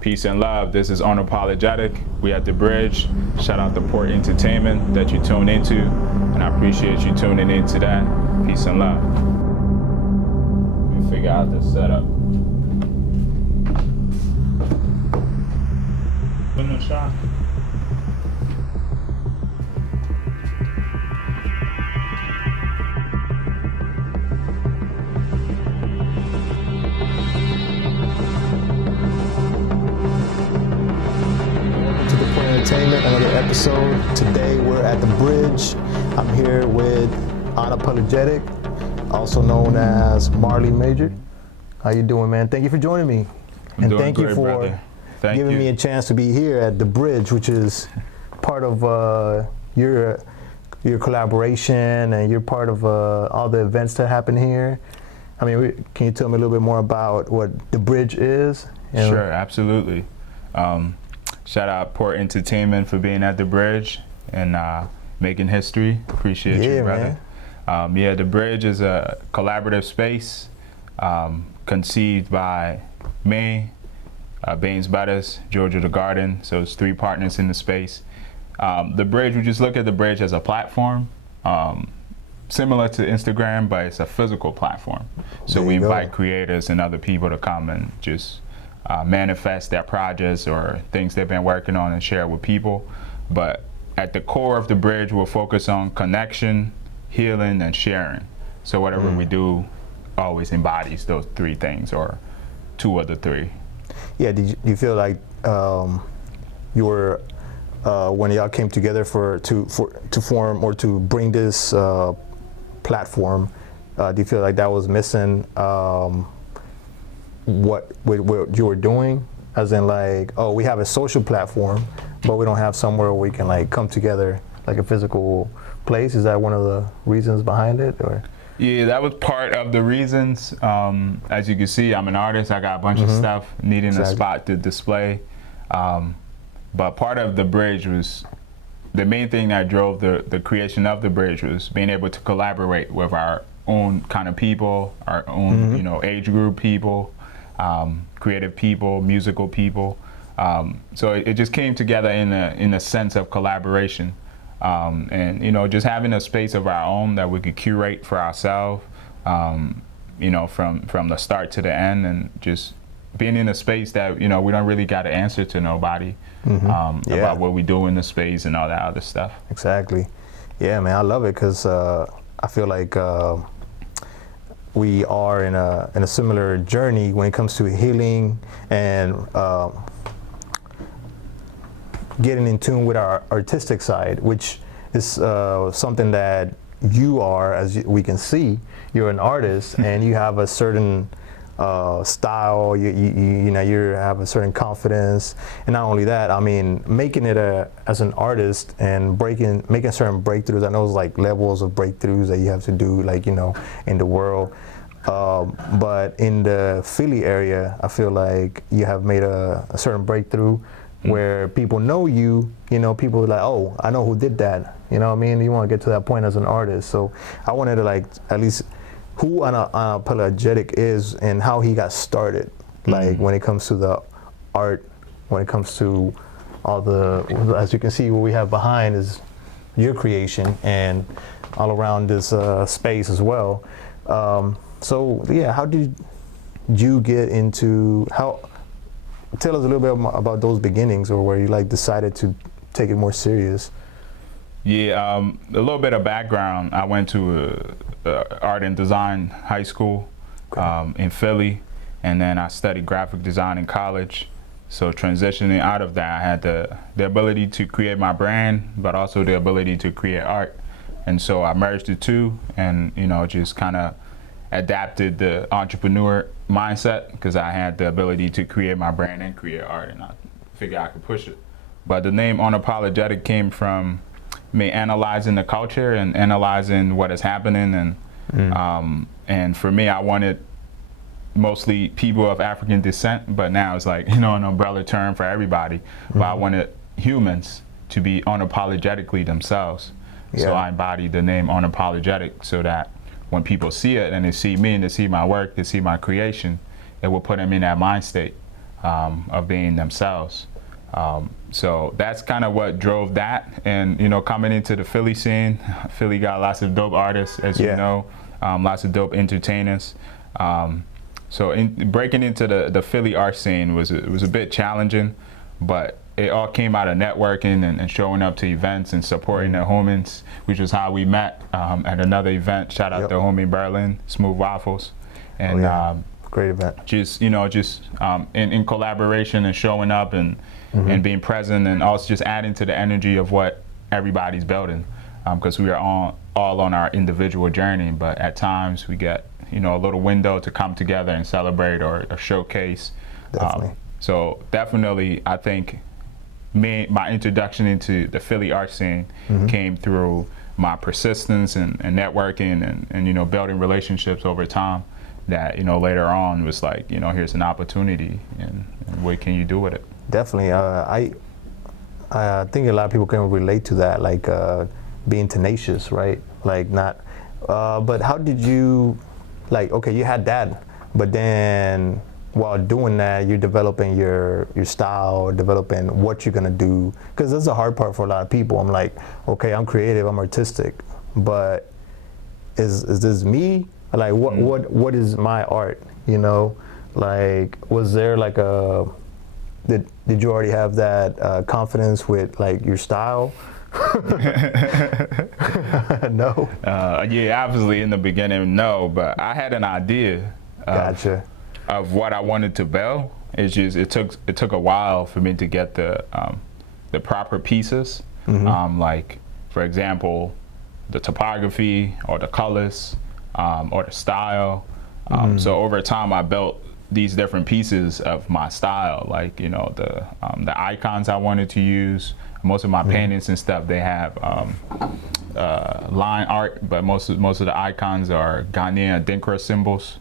Peace and love. This is Unapxlxgetic. We at the bridge. Shout out to Port Entertainment that you tune into, and I appreciate you tuning into that. Peace and love. Let me figure out the setup. Window shot. Entertainment, another episode. Today we're at the bridge. I'm here with Unapxlxgetic, also known as Marley Major. How you doing, man? Thank you for joining me. And thank you for giving me a chance to be here at the bridge, which is part of your collaboration, and you're part of all the events that happen here. I mean, can you tell me a little bit more about what the bridge is? Sure, absolutely. Shout out Port Entertainment for being at the bridge and making history. Appreciate you, brother. Yeah, the bridge is a collaborative space conceived by me, Baines Bettis, Georgia the Garden. So it's 3 partners in the space. The bridge, we just look at the bridge as a platform, similar to Instagram, but it's a physical platform. So we invite creators and other people to come and just manifest their projects or things they've been working on and share with people. But at the core of the bridge, we'll focus on connection, healing, and sharing. So whatever we do always embodies those 3 things, or 2 of the 3. Yeah, do you feel like you were, when y'all came together to form or to bring this platform, do you feel like that was missing what you were doing, as in like, oh, we have a social platform, but we don't have somewhere where we can like come together, like a physical place? Is that one of the reasons behind it, or? Yeah, that was part of the reasons. As you can see, I'm an artist. I got a bunch of stuff needing a spot to display. But part of the bridge was, the main thing that drove the creation of the bridge was being able to collaborate with our own kind of people, our own age group people, creative people, musical people. So it just came together in a sense of collaboration, and just having a space of our own that we could curate for ourselves, from the start to the end, and just being in a space that we don't really got to answer to nobody about what we do in the space and all that other stuff. Exactly. Yeah, man, I love it because I feel like we are in a similar journey when it comes to healing and getting in tune with our artistic side, which is something that you are, as we can see. You're an artist and you have a certain style, you have a certain confidence, and not only that, I mean, making it as an artist and making certain breakthroughs. I know it's like levels of breakthroughs that you have to do, like in the world. But in the Philly area, I feel like you have made a certain breakthrough where people know you. People are like, oh, I know who did that. You know what I mean? You want to get to that point as an artist. So I wanted to like at least who Unapxlxgetic is and how he got started, like when it comes to the art, when it comes to all the, as you can see, what we have behind is your creation and all around this space as well. So yeah, how did you get into, tell us a little bit about those beginnings, or where you like decided to take it more serious? Yeah, a little bit of background. I went to art and design high school in Philly, and then I studied graphic design in college. So transitioning out of that, I had the ability to create my brand, but also the ability to create art. And so I merged the 2 and just kind of adapted the entrepreneur mindset, because I had the ability to create my brand and create art, and I figured I could push it. But the name Unapxlxgetic came from me analyzing the culture and analyzing what is happening, and for me, I wanted mostly people of African descent, but now it's like an umbrella term for everybody. But I wanted humans to be unapologetically themselves. So I embodied the name Unapxlxgetic, so that when people see it and they see me and they see my work, they see my creation, it will put them in that mind state of being themselves. So that's kind of what drove that. And, you know, coming into the Philly scene, Philly got lots of dope artists, as you know, lots of dope entertainers. So breaking into the Philly art scene was a bit challenging, but it all came out of networking and showing up to events and supporting the homies, which is how we met at another event. Shout out to homie Berlin, Smooth Waffles. And great event. Just, you know, in collaboration and showing up and being present, and also just adding to the energy of what everybody's building, because we are all on our individual journey, but at times we get, you know, a little window to come together and celebrate or showcase. Definitely. So definitely, I think my introduction into the Philly art scene came through my persistence and networking and you know, building relationships over time that, you know, later on was like, you know, here's an opportunity and what can you do with it? Definitely. I think a lot of people can relate to that, like being tenacious, right? Like not, but how did you, like, okay, you had that, but then while doing that, you're developing your style, developing what you're gonna do, because that's the hard part for a lot of people. I'm like, okay, I'm creative, I'm artistic, but is this me? Like, what is my art? You know, like, was there like did you already have that confidence with like your style? No. Yeah, obviously in the beginning, no, but I had an idea. Gotcha. Of what I wanted to build. It's just it took a while for me to get the proper pieces, like for example, the topography or the colors or the style. So over time, I built these different pieces of my style, like, you know, the icons I wanted to use. Most of my paintings and stuff, they have line art, but most of the icons are Ghanaian Adinkra symbols.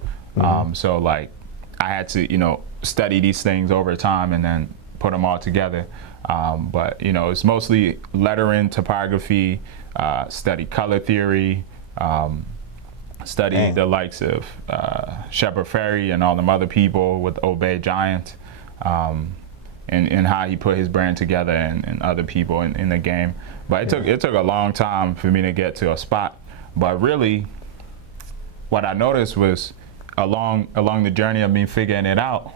So like, I had to, you know, study these things over time and then put them all together. But, you know, it's mostly lettering, topography, study color theory, study the likes of Shepard Fairey and all them other people with Obey Giant, and how he put his brand together and other people in the game. But it took a long time for me to get to a spot. But really, what I noticed was, along the journey of me figuring it out,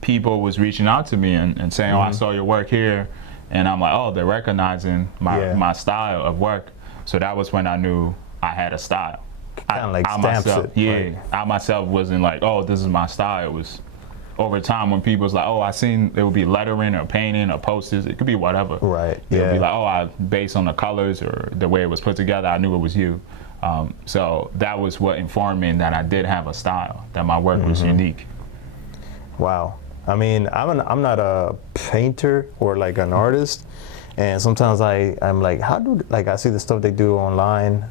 people was reaching out to me and saying, oh, I saw your work here, and I'm like, oh, they're recognizing my style of work. So that was when I knew I had a style. Kind of like stamps myself, it. right? I myself wasn't like, oh, this is my style. It was over time when people was like, oh, I seen it would be lettering or painting or posters. It could be whatever. Right. It would be like, oh, based on the colors or the way it was put together, I knew it was you. So that was what informed me that I did have a style, that my work was unique. Wow. I mean, I'm not a painter or like an artist, and sometimes I'm like, how do, like, I see the stuff they do online.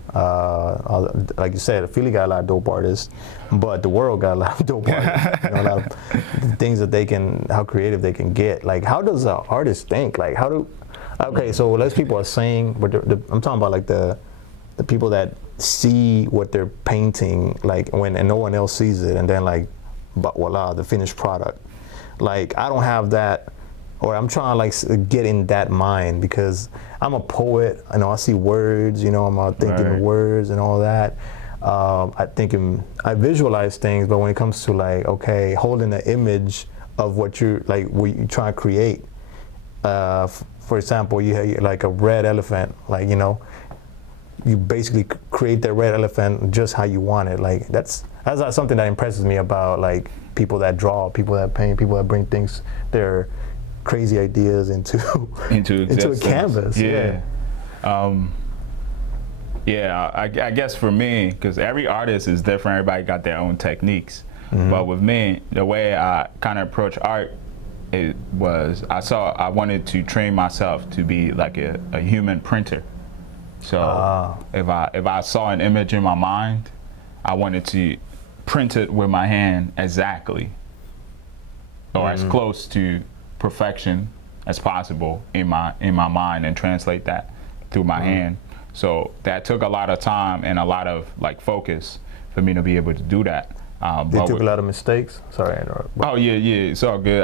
Like you said, Philly got a lot of dope artists, but the world got a lot of dope artists. You know, a lot of things that how creative they can get. Like, how does an artist think? Like, okay, so less people are saying, but I'm talking about like the people that see what they're painting, like and no one else sees it, and then like, but voila, the finished product. Like, I don't have that, or I'm trying to like get in that mind, because I'm a poet. I know I see words, you know, I'm thinking words and all that. I visualize things, but when it comes to like, okay, holding the image of what you're trying to create. For example, you have like a red elephant, like, you know, you basically create that red elephant just how you want it. Like, that's something that impresses me about like people that draw, people that paint, people that bring things, their crazy ideas into a canvas. Yeah. I guess for me, because every artist is different, everybody got their own techniques. But with me, the way I kind of approach art, it was I wanted to train myself to be like a human printer. So if I saw an image in my mind, I wanted to print it with my hand exactly, or as close to perfection as possible in my mind, and translate that through my hand. So that took a lot of time and a lot of like focus for me to be able to do that. You took a lot of mistakes. Sorry, I interrupt. Oh yeah, it's all good.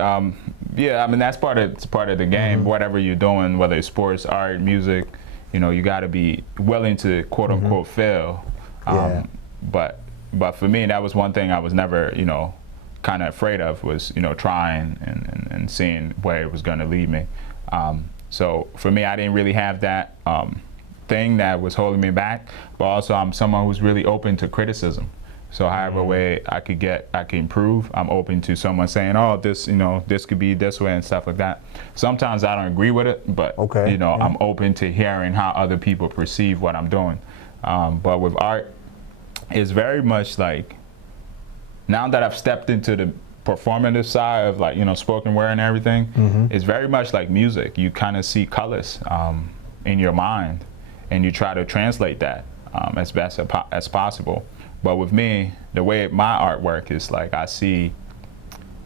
Yeah, I mean that's part of the game. Whatever you're doing, whether it's sports, art, music, you got to be willing to quote unquote fail. Yeah. But for me, that was one thing I was never kind of afraid of, was trying and seeing where it was going to lead me. So for me, I didn't really have that thing that was holding me back. But also, I'm someone who's really open to criticism. So however way I can improve, I'm open to someone saying, oh, this, this could be this way and stuff like that. Sometimes I don't agree with it, but I'm open to hearing how other people perceive what I'm doing. But with art, it's very much like, now that I've stepped into the performative side of like, spoken word and everything, it's very much like music. You kind of see colors in your mind, and you try to translate that as best as possible. But with me, the way my artwork is like, I see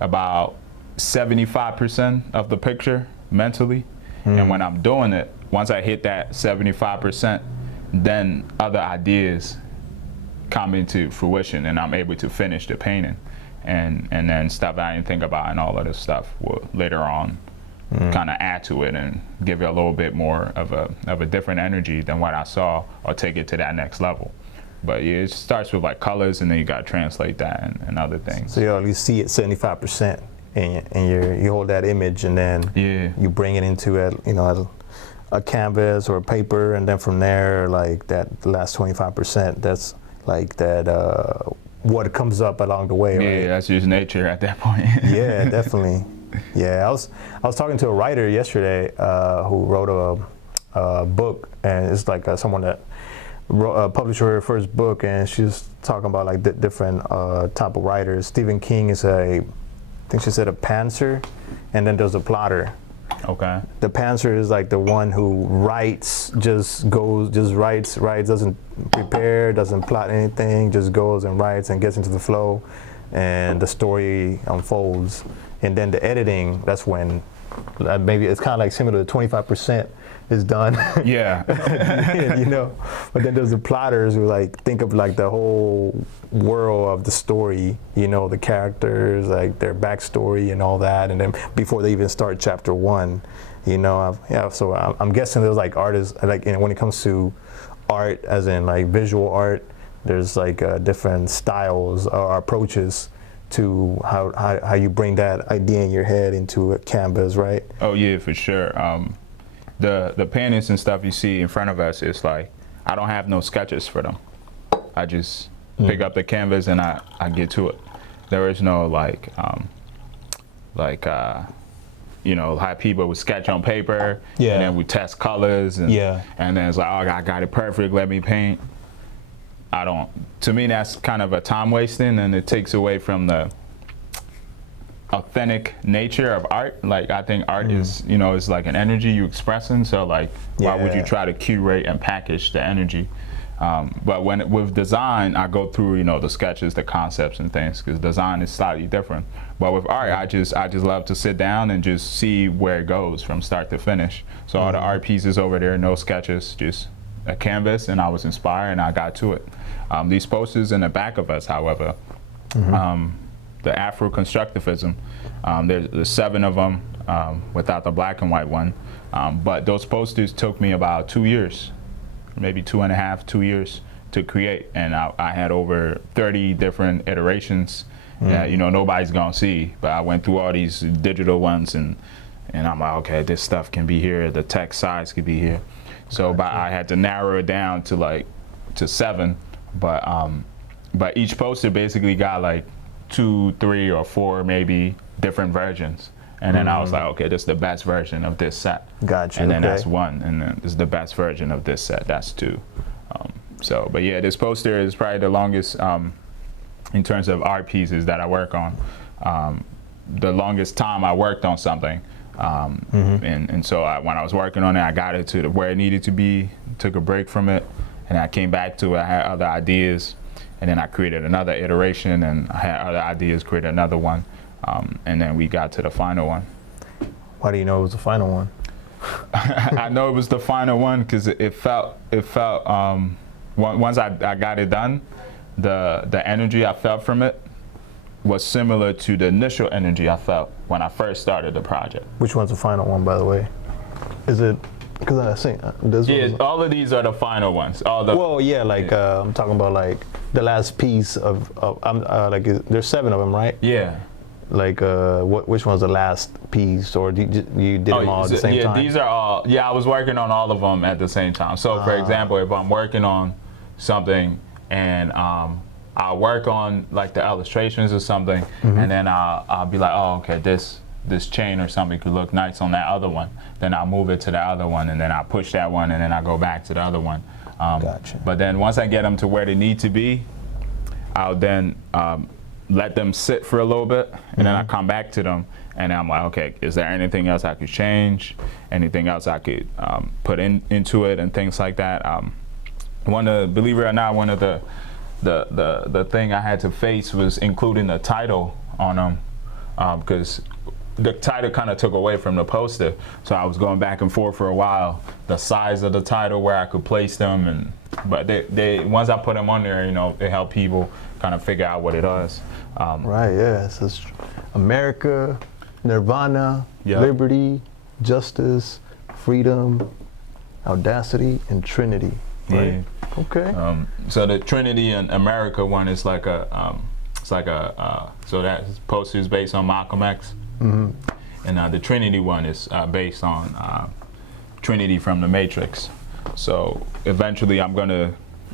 about 75% of the picture mentally. And when I'm doing it, once I hit that 75%, then other ideas come into fruition and I'm able to finish the painting. And then stuff I didn't think about and all of this stuff will later on kind of add to it and give it a little bit more of a different energy than what I saw, or take it to that next level. But yeah, it starts with like colors, and then you got to translate that and other things. So you see it 75%, and you hold that image, and then you bring it into a canvas or a paper, and then from there, like that last 25%, that's like that what comes up along the way. Yeah, right? That's just nature at that point. Yeah, definitely. Yeah, I was talking to a writer yesterday who wrote a book, and it's like someone that published her first book, and she's talking about like different type of writers. Stephen King is I think she said a pantser, and then there's a plotter. Okay. The pantser is like the one who writes, just writes, doesn't prepare, doesn't plot anything, just goes and writes and gets into the flow, and the story unfolds. And then the editing, that's when maybe it's kind of like similar to 25% is done. Yeah. But then there's the plotters who like think of like the whole world of the story, the characters, like their backstory and all that, and then before they even start chapter 1, so I'm guessing there's like artists, like when it comes to art, as in like visual art, there's like different styles or approaches to how you bring that idea in your head into a canvas, right? Oh yeah, for sure. The paintings and stuff you see in front of us, is like, I don't have no sketches for them. I just pick up the canvas and I get to it. There is no how people would sketch on paper, and then we test colors, and then it's like, oh, I got it perfect, let me paint. To me, that's kind of a time wasting, and it takes away from the authentic nature of art. Like, I think art is, is like an energy you expressing. So like, why would you try to curate and package the energy? But with design, I go through, the sketches, the concepts and things, because design is slightly different. But with art, I just love to sit down and just see where it goes from start to finish. So all the art pieces over there, no sketches, just a canvas, and I was inspired and I got to it. These posters in the back of us, however, the Afro-constructivism, there's 7 of them without the black and white one. But those posters took me about 2 years, maybe 2 years to create. And I had over 30 different iterations that, nobody's gonna see. But I went through all these digital ones, and I'm like, okay, this stuff can be here, the text size could be here. So but I had to narrow it down to 7. But each poster basically got like 2, 3, or 4 maybe different versions, and then I was like, okay, this is the best version of this set. Gotcha. And then that's 1, and then this is the best version of this set. That's 2. But yeah, this poster is probably the longest in terms of art pieces that I work on. The longest time I worked on something, and so when I was working on it, I got it to where it needed to be. Took a break from it, and I came back to it. I had other ideas, and then I created another iteration, and I had other ideas, created another one, and then we got to the final one. Why do you know it was the final one? I know it was the final one because it felt once I got it done, the energy I felt from it was similar to the initial energy I felt when I first started the project. Which one's the final one, by the way? Is it? Because I think this Yeah, one's, all of these are the final ones. All the well, yeah, like I'm talking about like the last piece of like there's 7 of them, right? yeah. Like which one's the last piece, or you did them all at the same time? Yeah, these are all. Yeah, I was working on all of them at the same time. So, for example, if I'm working on something and I'll work on like the illustrations or something, and then I'll be like, oh, okay, this chain or something could look nice on that other one. Then I'll move it to the other one, and then I'll push that one, and then I go back to the other one. Gotcha. But then once I get them to where they need to be, I'll then let them sit for a little bit, and then I come back to them, and I'm like, okay, is there anything else I could change? Anything else I could put into it, and things like that. Believe it or not, one of the thing I had to face was including the title on them, because the title kind of took away from the poster. So I was going back and forth for a while, the size of the title, where I could place them, but they once I put them on there, it helped people kind of figure out what it was. Right, yeah. So it's America, Nirvana, Yep. Liberty, Justice, Freedom, Audacity, and Trinity. Right? Yeah. Okay. So the Trinity and America one is like so that poster is based on Malcolm X. And the Trinity one is based on Trinity from the Matrix. So eventually I'm going to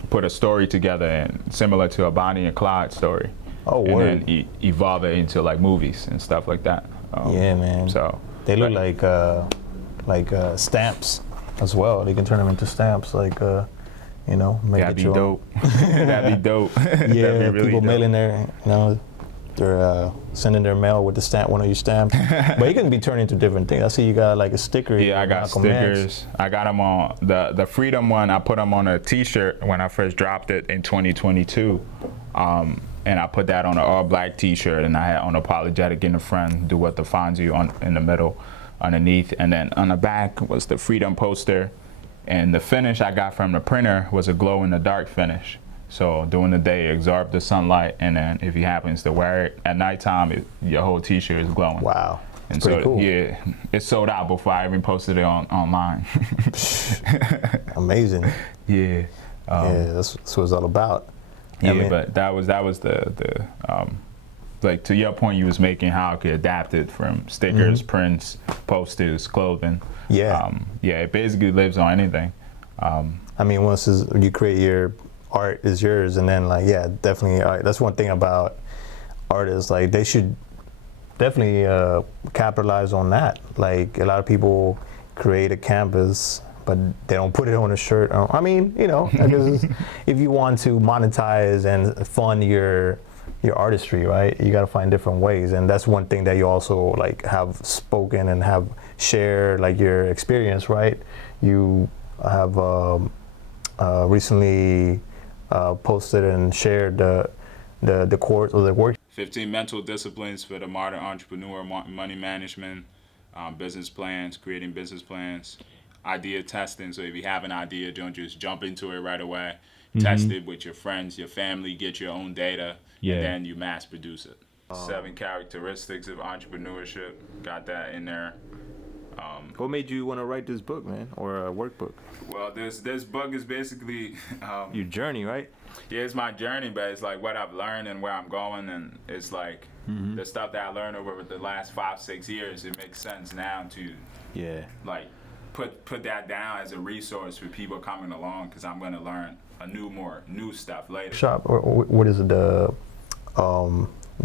put a story together and similar to a Bonnie and Clyde story. Oh, and word. then evolve it into like movies and stuff like that. Yeah, man. So they look like stamps as well. They can turn them into stamps, like make that'd it be your own. dope. That'd be dope. Yeah, That'd be really people dope. mailing their, they're sending their mail with the stamp, one of your stamps. But it can be turned into different things. I see you got like a sticker. Yeah, I got Malcolm X. stickers. I got them on the Freedom one. I put them on a T-shirt when I first dropped it in 2022, and I put that on an all-black T-shirt, and I had Unapxlxgetic in the front, do what defines you in the middle, underneath, and then on the back was the Freedom poster, and the finish I got from the printer was a glow-in-the-dark finish. So during the day, it absorbs the sunlight, and then if he happens to wear it at nighttime, your whole T-shirt is glowing. Wow. And pretty so, cool. yeah, it sold out before I even posted it online. Amazing. Yeah. Yeah, that's what it's all about. Yeah, I mean, but that was the like to your point you was making, how I could adapt it from stickers, prints, posters, clothing. Yeah. Yeah, it basically lives on anything. I mean, once you create your art is yours, and then like, yeah, definitely. That's one thing about artists. Like, they should definitely capitalize on that. Like, a lot of people create a canvas, but they don't put it on a shirt. I mean, I guess if you want to monetize and fund your artistry, right, you got to find different ways, and that's one thing that you also like have spoken and have shared, like your experience, right? You have recently posted and shared the course or the work. 15 mental disciplines for the modern entrepreneur: money management, business plans, creating business plans, idea testing. So if you have an idea, don't just jump into it right away. Test it with your friends, your family, get your own data, and then you mass produce it. 7 characteristics of entrepreneurship, got that in there. What made you want to write this book, man, or a workbook? Well, this book is basically Your journey, right? yeah, it's my journey, but it's like what I've learned and where I'm going, and it's like the stuff that I learned over the last 5-6 years. It makes sense now to like put that down as a resource for people coming along, because I'm going to learn more new stuff later. Shop, or what is it? The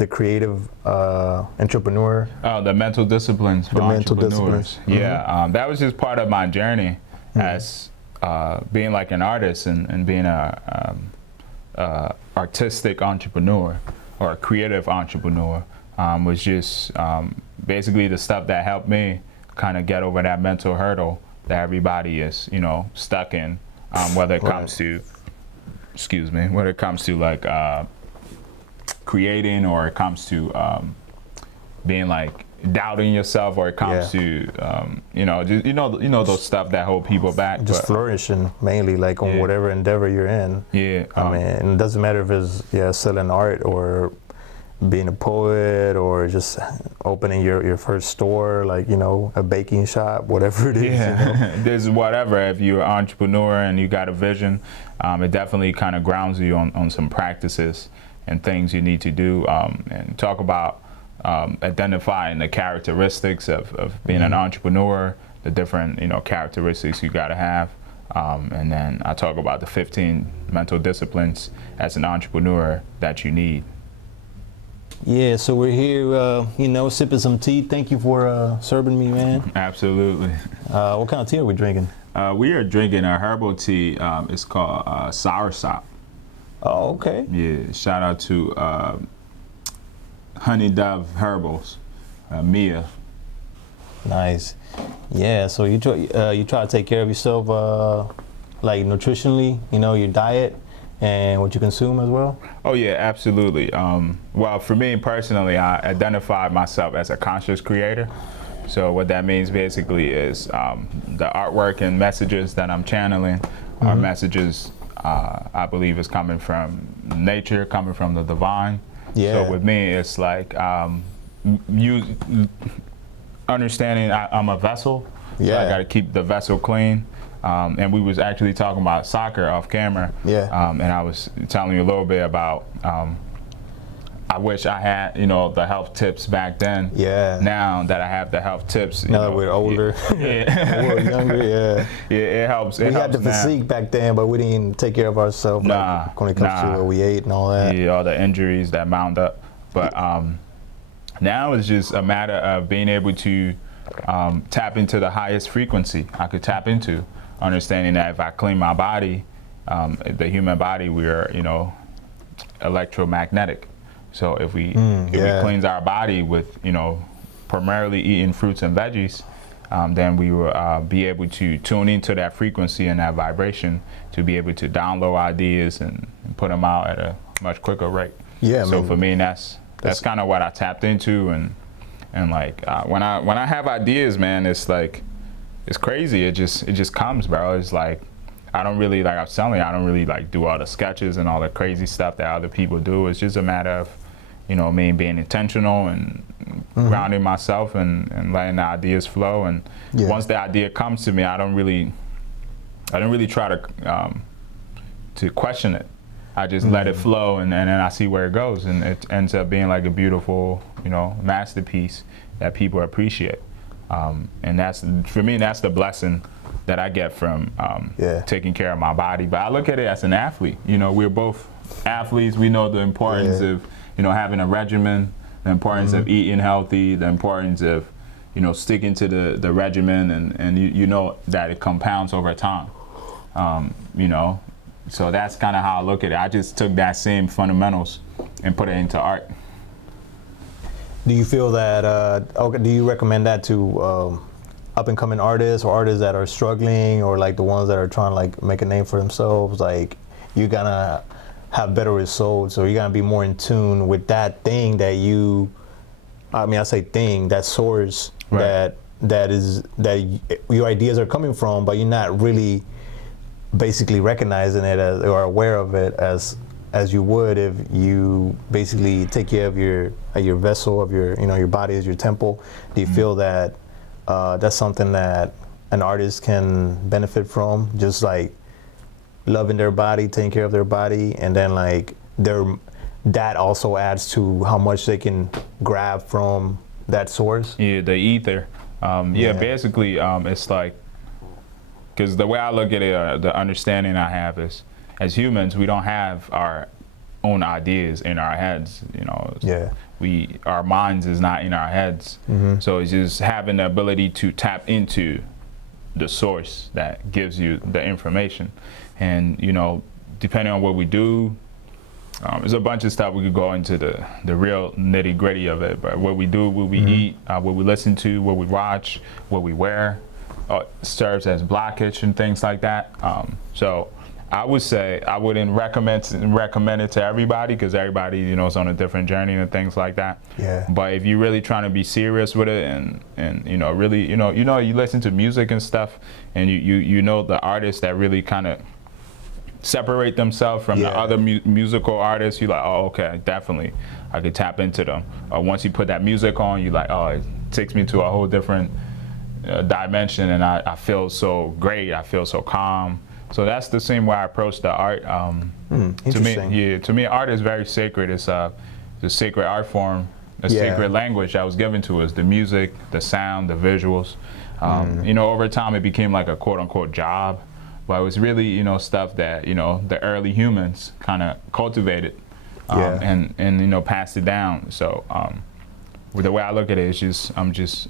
creative entrepreneur. Oh, the mental disciplines for The mental entrepreneurs. disciplines. Yeah, that was just part of my journey as being like an artist and being a artistic entrepreneur or a creative entrepreneur. Was just basically the stuff that helped me kind of get over that mental hurdle that everybody is, stuck in, whether it comes to, whether it comes to like creating, or it comes to being like doubting yourself, or it comes to just, those stuff that hold people back. Just flourishing mainly, like on whatever endeavor you're in. Yeah. I mean, it doesn't matter if it's selling art or being a poet or just opening your first store, like, you know, a baking shop, whatever it is. Yeah, You know? there's whatever. If you're an entrepreneur and you got a vision, it definitely kind of grounds you on some practices and things you need to do, and talk about identifying the characteristics of being an entrepreneur, the different, you know, characteristics you got to have. And then I talk about the 15 mental disciplines as an entrepreneur that you need. Yeah, so we're here, you know, sipping some tea. Thank you for serving me, man. Absolutely. What kind of tea are we drinking? We are drinking a herbal tea. It's called soursop. Oh, okay. Yeah, shout out to Honey Dove Herbals, Mia. Nice. Yeah, so you try to take care of yourself, like nutritionally, you know, your diet and what you consume as well? Oh yeah, absolutely. Well, for me personally, I identify myself as a conscious creator. So what that means basically is the artwork and messages that I'm channeling are messages I believe is coming from nature, coming from the divine. Yeah. So with me, it's like you understanding I'm a vessel. Yeah. So I got to keep the vessel clean. And we was actually talking about soccer off camera. Yeah. And I was telling you a little bit about I wish I had, you know, the health tips back then. Yeah. Now that I have the health tips, you Now that know, we're older, yeah, we're younger, yeah. yeah, it helps. We had the now. physique back then, but we didn't take care of ourselves like, when it comes to what we ate and all that. Yeah, all the injuries that mount up. But now it's just a matter of being able to tap into the highest frequency I could tap into, understanding that if I clean my body, the human body, we are, you know, electromagnetic. So if we cleanse our body with, you know, primarily eating fruits and veggies, then we will be able to tune into that frequency and that vibration to be able to download ideas and put them out at a much quicker rate. Yeah. So for me, that's kind of what I tapped into, and like when I have ideas, man, it's like it's crazy. It just comes, bro. It's like I don't really, like I was telling you, I don't really like do all the sketches and all the crazy stuff that other people do. It's just a matter of, you know, me being intentional and grounding myself and letting the ideas flow. And once the idea comes to me, I don't really try to question it. I just let it flow, and then I see where it goes, and it ends up being like a beautiful, you know, masterpiece that people appreciate. And that's, for me, that's the blessing that I get from taking care of my body. But I look at it as an athlete. You know, we're both athletes. We know the importance of, you know, having a regimen, the importance of eating healthy, the importance of, you know, sticking to the regimen, and you know that it compounds over time. You know, so that's kind of how I look at it. I just took that same fundamentals and put it into art. Do you feel that, do you recommend that to up and coming artists or artists that are struggling, or like the ones that are trying to like make a name for themselves? Like, you're gonna have better results, or you're gonna be more in tune with that thing that you, I mean, I say thing, that source that your ideas are coming from, but you're not really basically recognizing it as, or aware of it as you would if you basically take care of your vessel, of your, you know, your body as your temple. Do you feel that that's something that an artist can benefit from, just like loving their body, taking care of their body, and then like that also adds to how much they can grab from that source? Yeah, the ether. Basically, it's like, because the way I look at it, the understanding I have is, as humans, we don't have our own ideas in our heads. You know, our minds is not in our heads. So it's just having the ability to tap into the source that gives you the information. And, you know, depending on what we do, there's a bunch of stuff we could go into the real nitty gritty of it. But what we do, what we eat, what we listen to, what we watch, what we wear, serves as blockage and things like that. So I would say I wouldn't recommend it to everybody, because everybody, you know, is on a different journey and things like that. But if you're really trying to be serious with it, and you know, really, you listen to music and stuff, and you know the artists that really kind of separate themselves from the Yeah. other musical artists, you're like, oh, okay, definitely, I could tap into them. Once you put that music on, you're like, oh, it takes me to a whole different dimension, and I feel so great. I feel so calm. So that's the same way I approach the art. Interesting. To me, art is very sacred. It's a sacred art form, a Yeah. sacred language that was given to us. The music, the sound, the visuals. You know, over time, it became like a quote unquote job, but it was really, you know, stuff that, you know, the early humans kind of cultivated and you know, passed it down. So the way I look at it is just, I'm just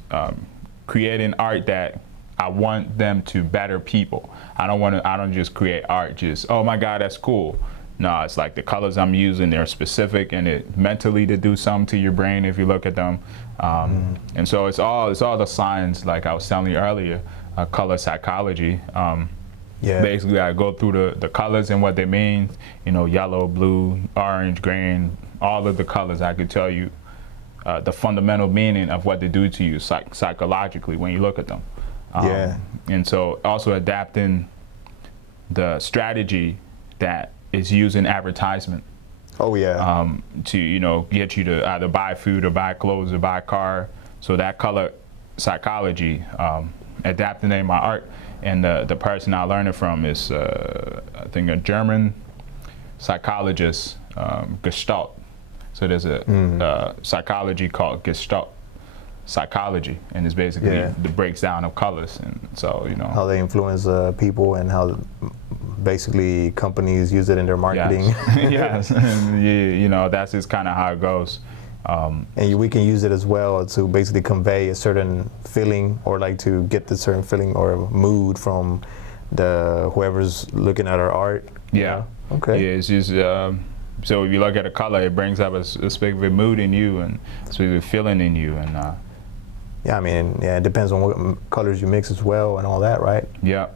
creating art that I want them to better people. I don't just create art just, oh my God, that's cool. No, it's like the colors I'm using, they're specific, and it mentally to do something to your brain if you look at them. And so it's all the science, like I was telling you earlier, color psychology. Basically, I go through the colors and what they mean, you know, yellow, blue, orange, green, all of the colors. I could tell you the fundamental meaning of what they do to you psychologically when you look at them. And so also adapting the strategy that is used in advertisement. To, you know, get you to either buy food or buy clothes or buy a car. So that color psychology, adapting it in my art. And the person I learned it from is, I think, a German psychologist, Gestalt. So there's a psychology called Gestalt psychology, and it's basically the breakdown of colors. And so, you know, how they influence people and how basically companies use it in their marketing. Yes, and you know, that's just kind of how it goes. And we can use it as well to basically convey a certain feeling, or like to get the certain feeling or mood from the whoever's looking at our art. Yeah. Okay. Yeah, it's just so if you look at a color, it brings up a specific mood in you and a specific feeling in you, and yeah, I mean, yeah, it depends on what colors you mix as well and all that, right? Yeah.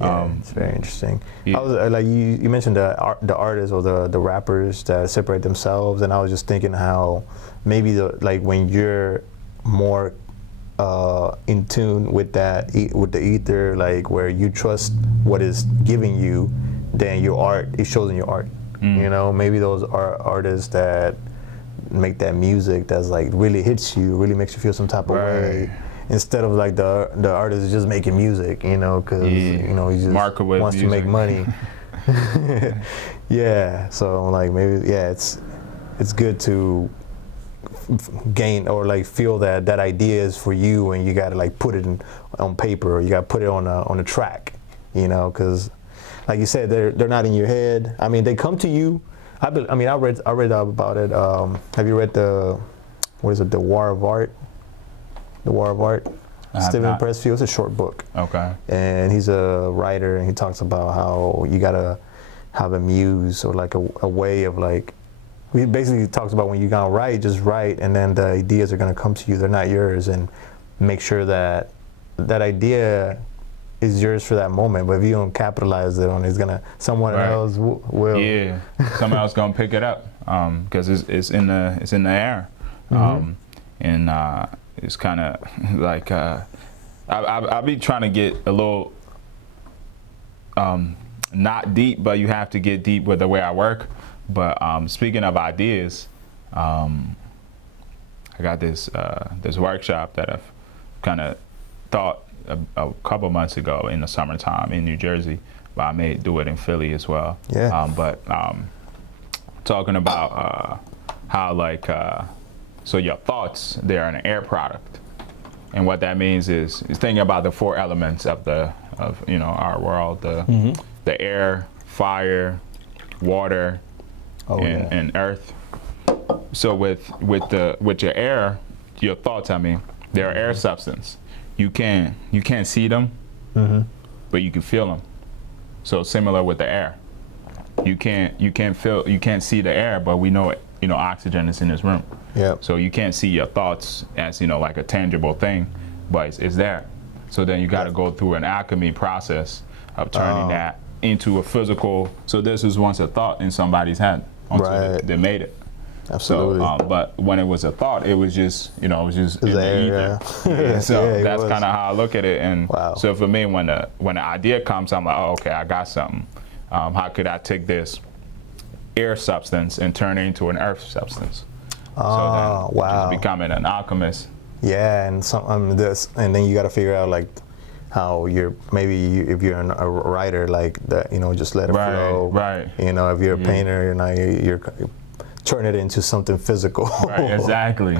It's very interesting. Yeah. I was like you mentioned the artists or the rappers that separate themselves, and I was just thinking how maybe like when you're more in tune with that with the ether, like where you trust what is giving you, then your art, it shows in your art. You know, maybe those are artists that make that music that's like really hits you, really makes you feel some type of way, instead of like the artist is just making music, you know, because you know, he just wants to make money. So like maybe it's good to gain or like feel that idea is for you, and you got to like put it on paper, or you got to put it on a track, you know, because like you said, they're not in your head. I mean, they come to you. I read about it. Have you read the War of Art? The War of Art. Steven Pressfield. It's a short book. Okay. And he's a writer, and he talks about how you gotta have a muse, or like a way of like. He basically talks about when you're gonna write, just write, and then the ideas are gonna come to you. They're not yours, and make sure that idea is yours for that moment. But if you don't capitalize it on, someone else will. Yeah, someone else gonna pick it up because it's in the air, and it's kind of like I'll be trying to get a little not deep, but you have to get deep with the way I work. But speaking of ideas, I got this workshop that I've kind of thought a couple months ago in the summertime in New Jersey, but I may do it in Philly as well. Talking about how like so your thoughts, they're an air product, and what that means is thinking about the four elements of you know, our world, the air, fire, water, and earth. So with your air, your thoughts, I mean, they're air substance. You can't see them, but you can feel them. So similar with the air, you can't see the air, but we know it. You know, oxygen is in this room. So you can't see your thoughts as, you know, like a tangible thing, but it's there. So then you got to go through an alchemy process of turning that into a physical. So this was once a thought in somebody's head until they made it. Absolutely. So, but when it was a thought, it was just, you know, it was just in the ether. So that's kind of how I look at it. And so for me, when the idea comes, I'm like, oh, okay, I got something. How could I take this air substance and turn it into an earth substance? So then wow. just becoming an alchemist. Yeah, and and then you got to figure out like how if you're a writer, like that, just let it flow. Right. If you're a painter, you're turn it into something physical. Right, exactly.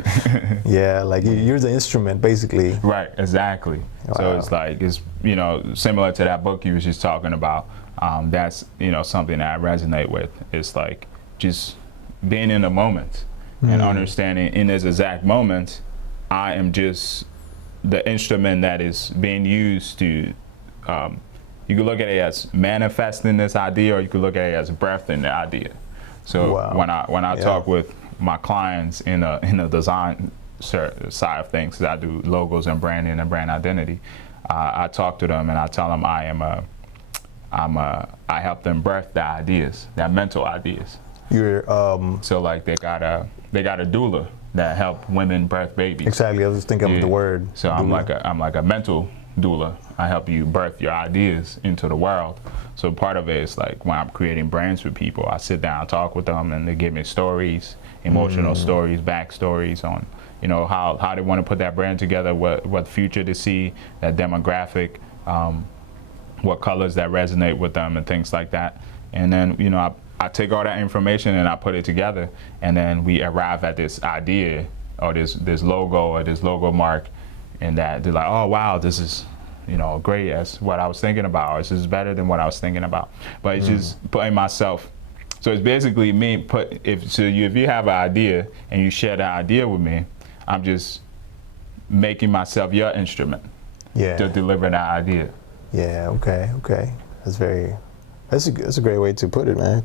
Yeah, like you're the instrument, basically. Right, exactly. Wow. So it's like, it's, similar to that book you was just talking about. That's, something that I resonate with. It's like just being in the moment and understanding in this exact moment, I am just the instrument that is being used to, you could look at it as manifesting this idea, or you could look at it as birthing the idea. So wow. when I talk with my clients in the design side of things, 'cause I do logos and branding and brand identity, I talk to them and I tell them I help them birth the ideas, that mental ideas. So like they got a doula that help women birth babies. Exactly, I was thinking of the word. So doula. I'm like a mental doula. I help you birth your ideas into the world. So part of it is like when I'm creating brands for people, I sit down, talk with them, and they give me stories, emotional stories, backstories on, how they want to put that brand together, what future to see, that demographic, what colors that resonate with them, and things like that. And then, I take all that information and I put it together, and then we arrive at this idea or this logo or this logo mark, and that they're like, oh wow, this is great as what I was thinking about, or this is better than what I was thinking about. But it's just putting myself. So it's basically me if you have an idea and you share that idea with me, I'm just making myself your instrument to deliver that idea. Yeah. Okay. That's a great way to put it, man.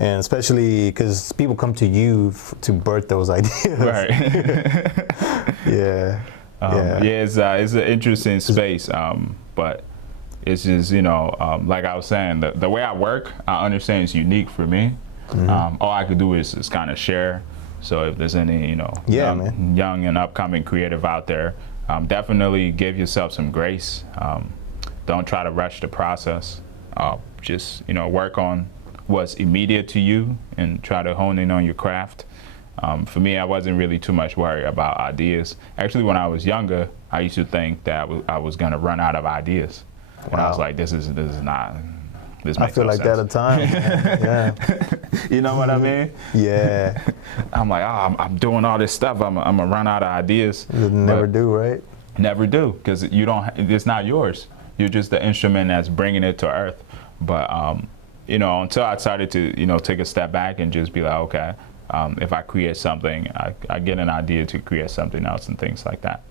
And especially because people come to you to birth those ideas. Right. Yeah. It's an interesting space, but it's just, like I was saying, the way I work, I understand it's unique for me. All I could do is kind of share. So if there's any, young and upcoming creative out there, definitely give yourself some grace. Don't try to rush the process. Just, work on what's immediate to you and try to hone in on your craft. For me, I wasn't really too much worried about ideas. Actually, when I was younger, I used to think that I was going to run out of ideas. And I was like, this is not, this makes I feel no like sense. that at times. Yeah. You know what I mean? Yeah. I'm like, I'm doing all this stuff. I'm going to run out of ideas. You never do, right? Never do, because it's not yours. You're just the instrument that's bringing it to earth. But, until I started to, take a step back and just be like, okay, if I create something, I get an idea to create something else and things like that.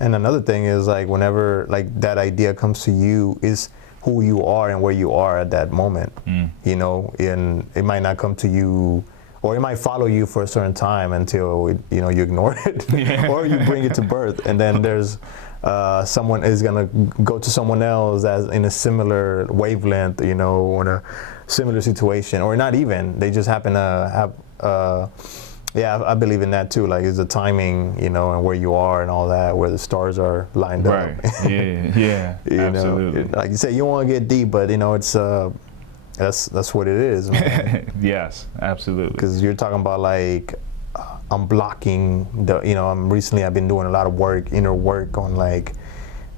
And another thing is like whenever like that idea comes to you is who you are and where you are at that moment, and it might not come to you, or it might follow you for a certain time until you ignore it, or you bring it to birth, and then there's someone is gonna go to someone else as in a similar wavelength, or in a similar situation, or not even, they just happen to have I believe in that too, like it's the timing, and where you are and all that, where the stars are lined up. Yeah, absolutely. Like you say, you don't want to get deep, but it's that's what it is, man. Yes, absolutely. Because you're talking about like I'm blocking I've been doing a lot of inner work on like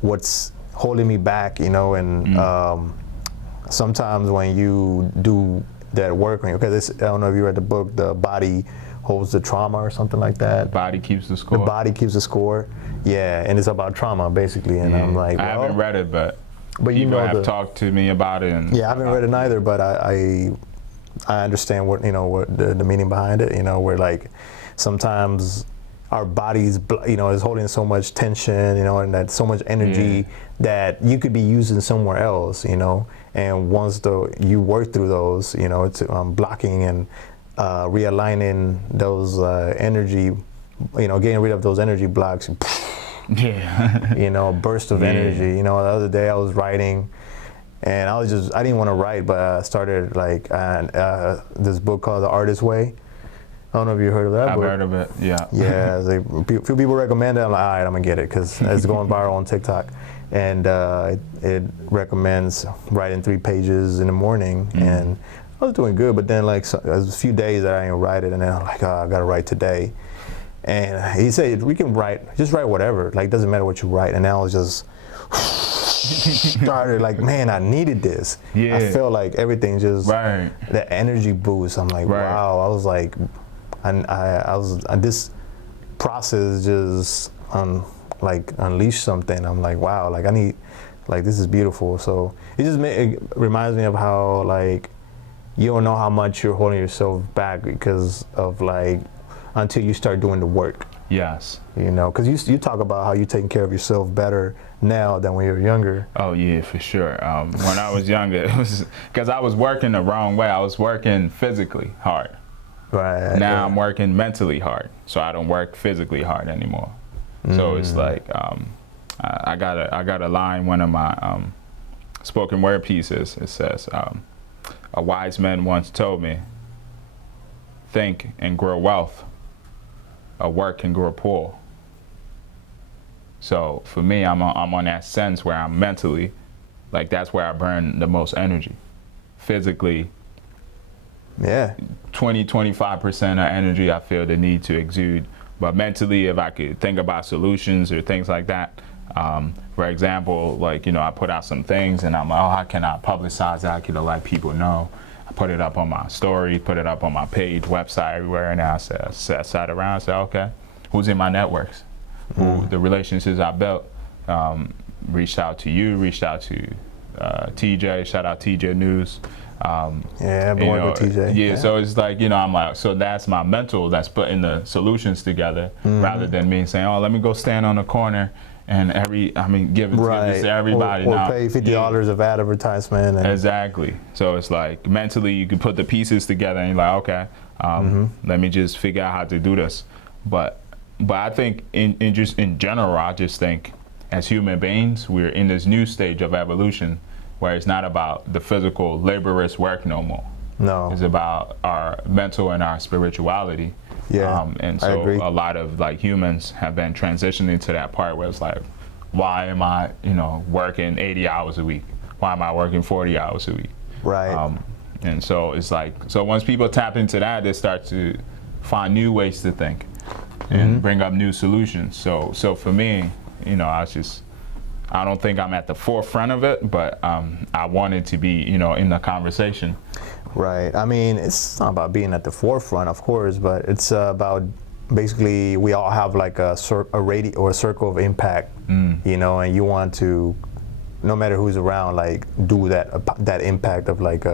what's holding me back, and sometimes when you do that work on you, because I don't know if you read the book, The Body Holds the Trauma or something like that. The body keeps the score. The body keeps the score. Yeah, and it's about trauma basically, and I'm like, I haven't read it, but people have talked to me about it. And I haven't read it either, but I understand what what the meaning behind it. Where like sometimes our bodies is holding so much tension, and that so much energy that you could be using somewhere else, and once you work through those, it's blocking and realigning those energy, getting rid of those energy blocks. A burst of energy. The other day I was writing, and I didn't want to write, but I started like this book called The Artist's Way. I don't know if you heard of that book. I've heard of it, yeah. Yeah, a few people recommend it. I'm like, all right, I'm gonna get it because it's going viral on TikTok. and it recommends writing 3 pages in the morning, and I was doing good, but then like there was a few days that I didn't write it, and then I'm like, oh, I gotta write today. And he said, we can just write whatever, like doesn't matter what you write. And then I was just started like, man, I needed this. Yeah. I felt like everything just, the energy boost. I'm like, wow. I was like, this process just unleashed something. I'm like, wow, like I need, like this is beautiful. So it reminds me of how like you don't know how much you're holding yourself back because of like until you start doing the work. Yes. You know, because you talk about how you're taking care of yourself better now than when you were younger. Oh yeah, for sure. When I was younger, it was because I was working the wrong way. I was working physically hard. Right. Now I'm working mentally hard, so I don't work physically hard anymore. So it's like I got a line, one of my spoken word pieces. It says, "A wise man once told me, think and grow wealth. A work and grow poor." So for me, I'm on that sense where I'm mentally, like that's where I burn the most energy. Physically, 20-25% of energy I feel the need to exude. But mentally, if I could think about solutions or things like that, for example, like, you know, I put out some things and I'm like, oh, how can I publicize that? How can I let people know? I put it up on my story, put it up on my page, website, everywhere, and I sat around and said, okay, who's in my networks? Who the relationships I built, reached out to you, reached out to TJ, shout out TJ News. I've been working with TJ. Yeah, so it's like, you know, I'm like, so that's my mental that's putting the solutions together rather than me saying, oh, let me go stand on the corner and give this to everybody. Or now, pay $50 of ad advertisement. And exactly. So it's like mentally you can put the pieces together and you're like, okay, let me just figure out how to do this. But I think in general, I just think as human beings, we're in this new stage of evolution where it's not about the physical laborious work no more. No. It's about our mental and our spirituality. Yeah, and I so agree. a lot of like humans have been transitioning to that part where it's like, why am I, you know, working 80 hours a week? Why am I working 40 hours a week? Right. And so it's like, so once people tap into that, they start to find new ways to think and bring up new solutions. So for me, you know, I don't think I'm at the forefront of it, but I wanted to be, you know, in the conversation. Right. I mean, it's not about being at the forefront, of course, but it's about basically we all have like a radius or a circle of impact, you know, and you want to, no matter who's around, like do that impact of like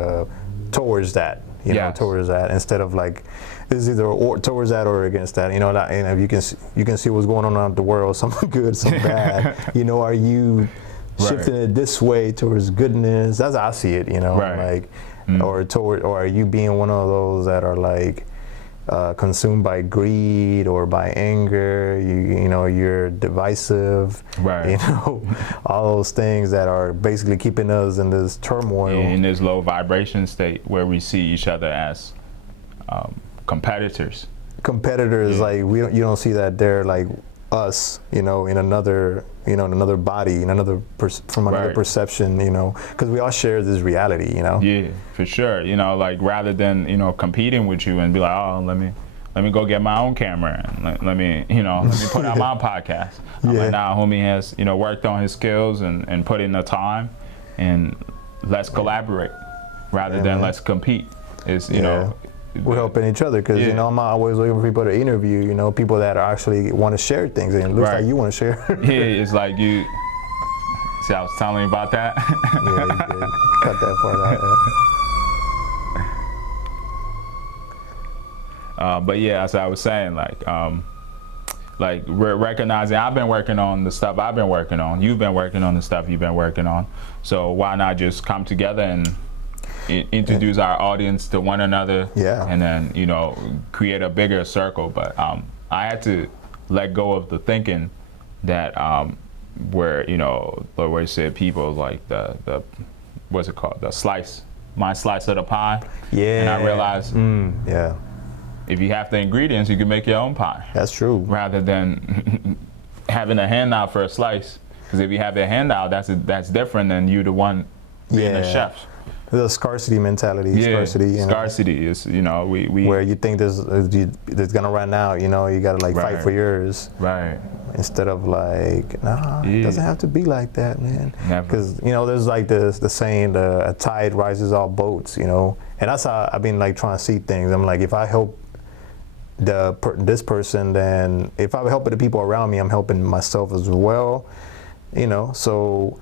towards that, you know, towards that, instead of like it's either towards that or against that, you know. That, you know, you can see what's going on around the world, some good, some bad. You know, are you shifting it this way towards goodness? That's how I see it, you know, like, or are you being one of those that are like consumed by greed or by anger? You know, you're divisive. Right. You know, all those things that are basically keeping us in this turmoil. In this low vibration state where we see each other as competitors. Like you don't see that they're like us, you know, in another body, in another from another perception, you know, because we all share this reality, you know. Yeah, for sure. You know, like rather than, you know, competing with you and be like, oh, let me go get my own camera and let me put out my podcast. I'm like, nah, homie has, you know, worked on his skills and put in the time, and let's collaborate rather than let's compete. It's, you know. We're helping each other because, you know, I'm always looking for people to interview, you know, people that actually want to share things, and it looks like you want to share. Yeah, it's like you, see, I was telling you about that. Yeah, you did. Cut that part out. But yeah, as I was saying, like we're recognizing I've been working on the stuff I've been working on. You've been working on the stuff you've been working on. So why not just come together and introduce our audience to one another, and then, you know, create a bigger circle. But I had to let go of the thinking that where, you know, the way said people like the what's it called, my slice of the pie. And I realized if you have the ingredients, you can make your own pie. That's true. Rather than having a handout for a slice Because if you have their hand out, that's different than you the one being a chef. The scarcity mentality. Yeah, scarcity. Scarcity is, we where you think there's gonna run out. You gotta like fight for yours. Right. Instead of like, nah, it doesn't have to be like that, man. Because there's like the saying, a tide rises all boats. And that's how I've been like trying to see things. I'm like, if I help this person, then if I'm helping the people around me, I'm helping myself as well. So.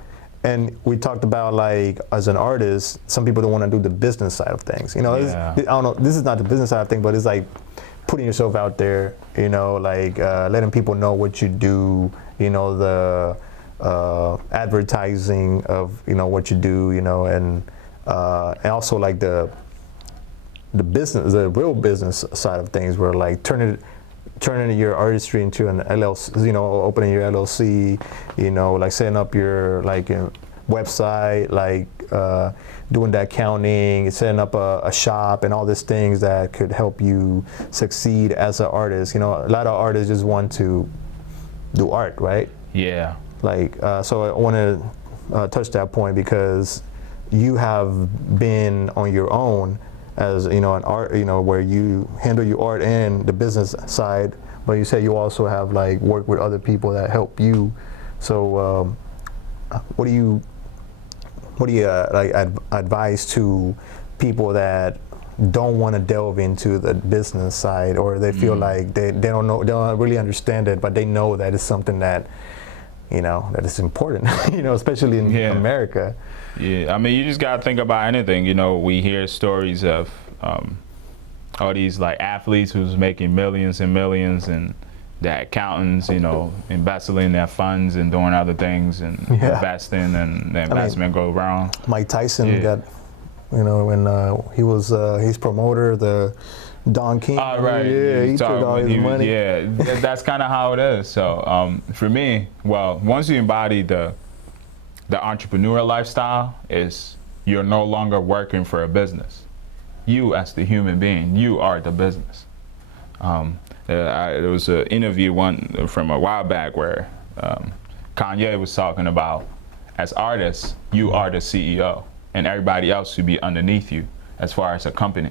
And we talked about, like, as an artist, some people don't want to do the business side of things. I don't know, this is not the business side of things, but it's like putting yourself out there, like letting people know what you do, the advertising of, what you do, and also like the business, the real business side of things, where like turning your artistry into an LLC, opening your LLC, like setting up your website, like doing the accounting, setting up a shop, and all these things that could help you succeed as an artist. A lot of artists just want to do art, right? Yeah. So I want to touch that point, because you have been on your own as an art, where you handle your art and the business side, but you say you also have like work with other people that help you. So what do you advise to people that don't want to delve into the business side, or they feel like they don't really understand it, but they know that it's something that that is important, especially in America. Yeah, I mean, you just gotta think about anything. We hear stories of all these like athletes who's making millions and millions, and the accountants, embezzling their funds and doing other things and investing, and the investment go wrong. Mike Tyson got, when he was his promoter, the Don King. Oh, right. He took all his money. Yeah, that's kind of how it is. So for me, well, once you embody the entrepreneurial lifestyle, is you're no longer working for a business. You, as the human being, you are the business. There was an interview from a while back where Kanye was talking about, as artists, you are the CEO, and everybody else should be underneath you as far as a company.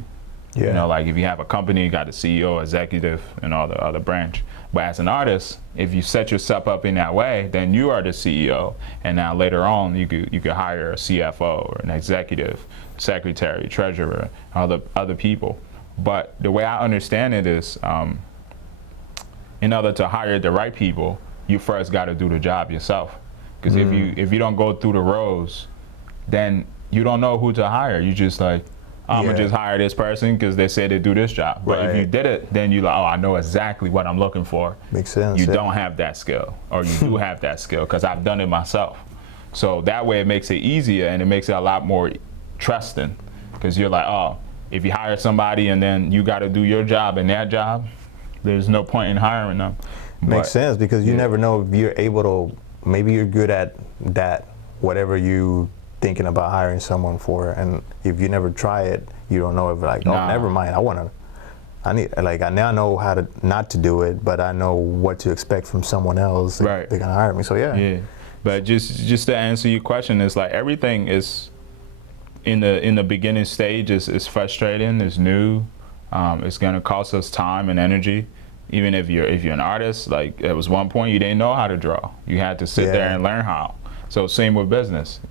Yeah. Like if you have a company, you got a CEO, executive, and all the other branch. But as an artist, if you set yourself up in that way, then you are the CEO. And now later on, you could hire a CFO or an executive, secretary, treasurer, other people. But the way I understand it is, in order to hire the right people, you first got to do the job yourself. Because if you don't go through the rows, then you don't know who to hire. You just like, I'm gonna just hire this person because they said they do this job. But if you did it, then you're like, oh, I know exactly what I'm looking for. Makes sense. You don't have that skill, or you do have that skill, because I've done it myself. So that way it makes it easier, and it makes it a lot more trusting, because you're like, oh, if you hire somebody and then you got to do your job and their job, there's no point in hiring them. Makes sense, because you never know if you're able to, maybe you're good at that, whatever you thinking about hiring someone for, and if you never try it, you don't know if like, oh, never mind, I now know how to not to do it, but I know what to expect from someone else. They're gonna hire me. So yeah. But just to answer your question, is like everything is in the beginning stage is frustrating, it's new, it's gonna cost us time and energy. Even if you're an artist, like at was one point you didn't know how to draw, you had to sit there and learn how. So same with business.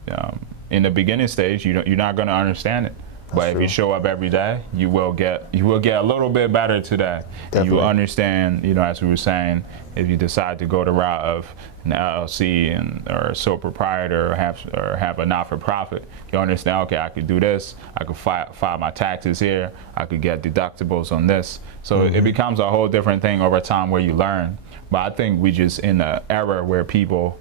In the beginning stage, you're not going to understand it. But if you show up every day, you will get a little bit better today. And you will understand, as we were saying, if you decide to go the route of an LLC or a sole proprietor, or have a not-for-profit, you understand, okay, I could do this, I could file my taxes here, I could get deductibles on this. So it becomes a whole different thing over time where you learn. But I think we just in an era where people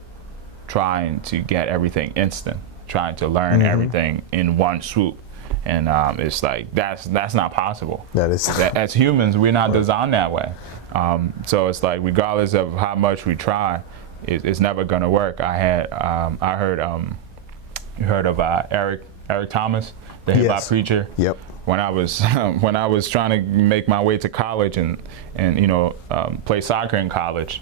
trying to get everything instant, trying to learn everything in one swoop. And it's like, that's not possible. As humans, we're not designed that way. So it's like, regardless of how much we try, it's never gonna work. I heard you heard of Eric Thomas, the hip hop preacher. Yep. When I was trying to make my way to college and play soccer in college,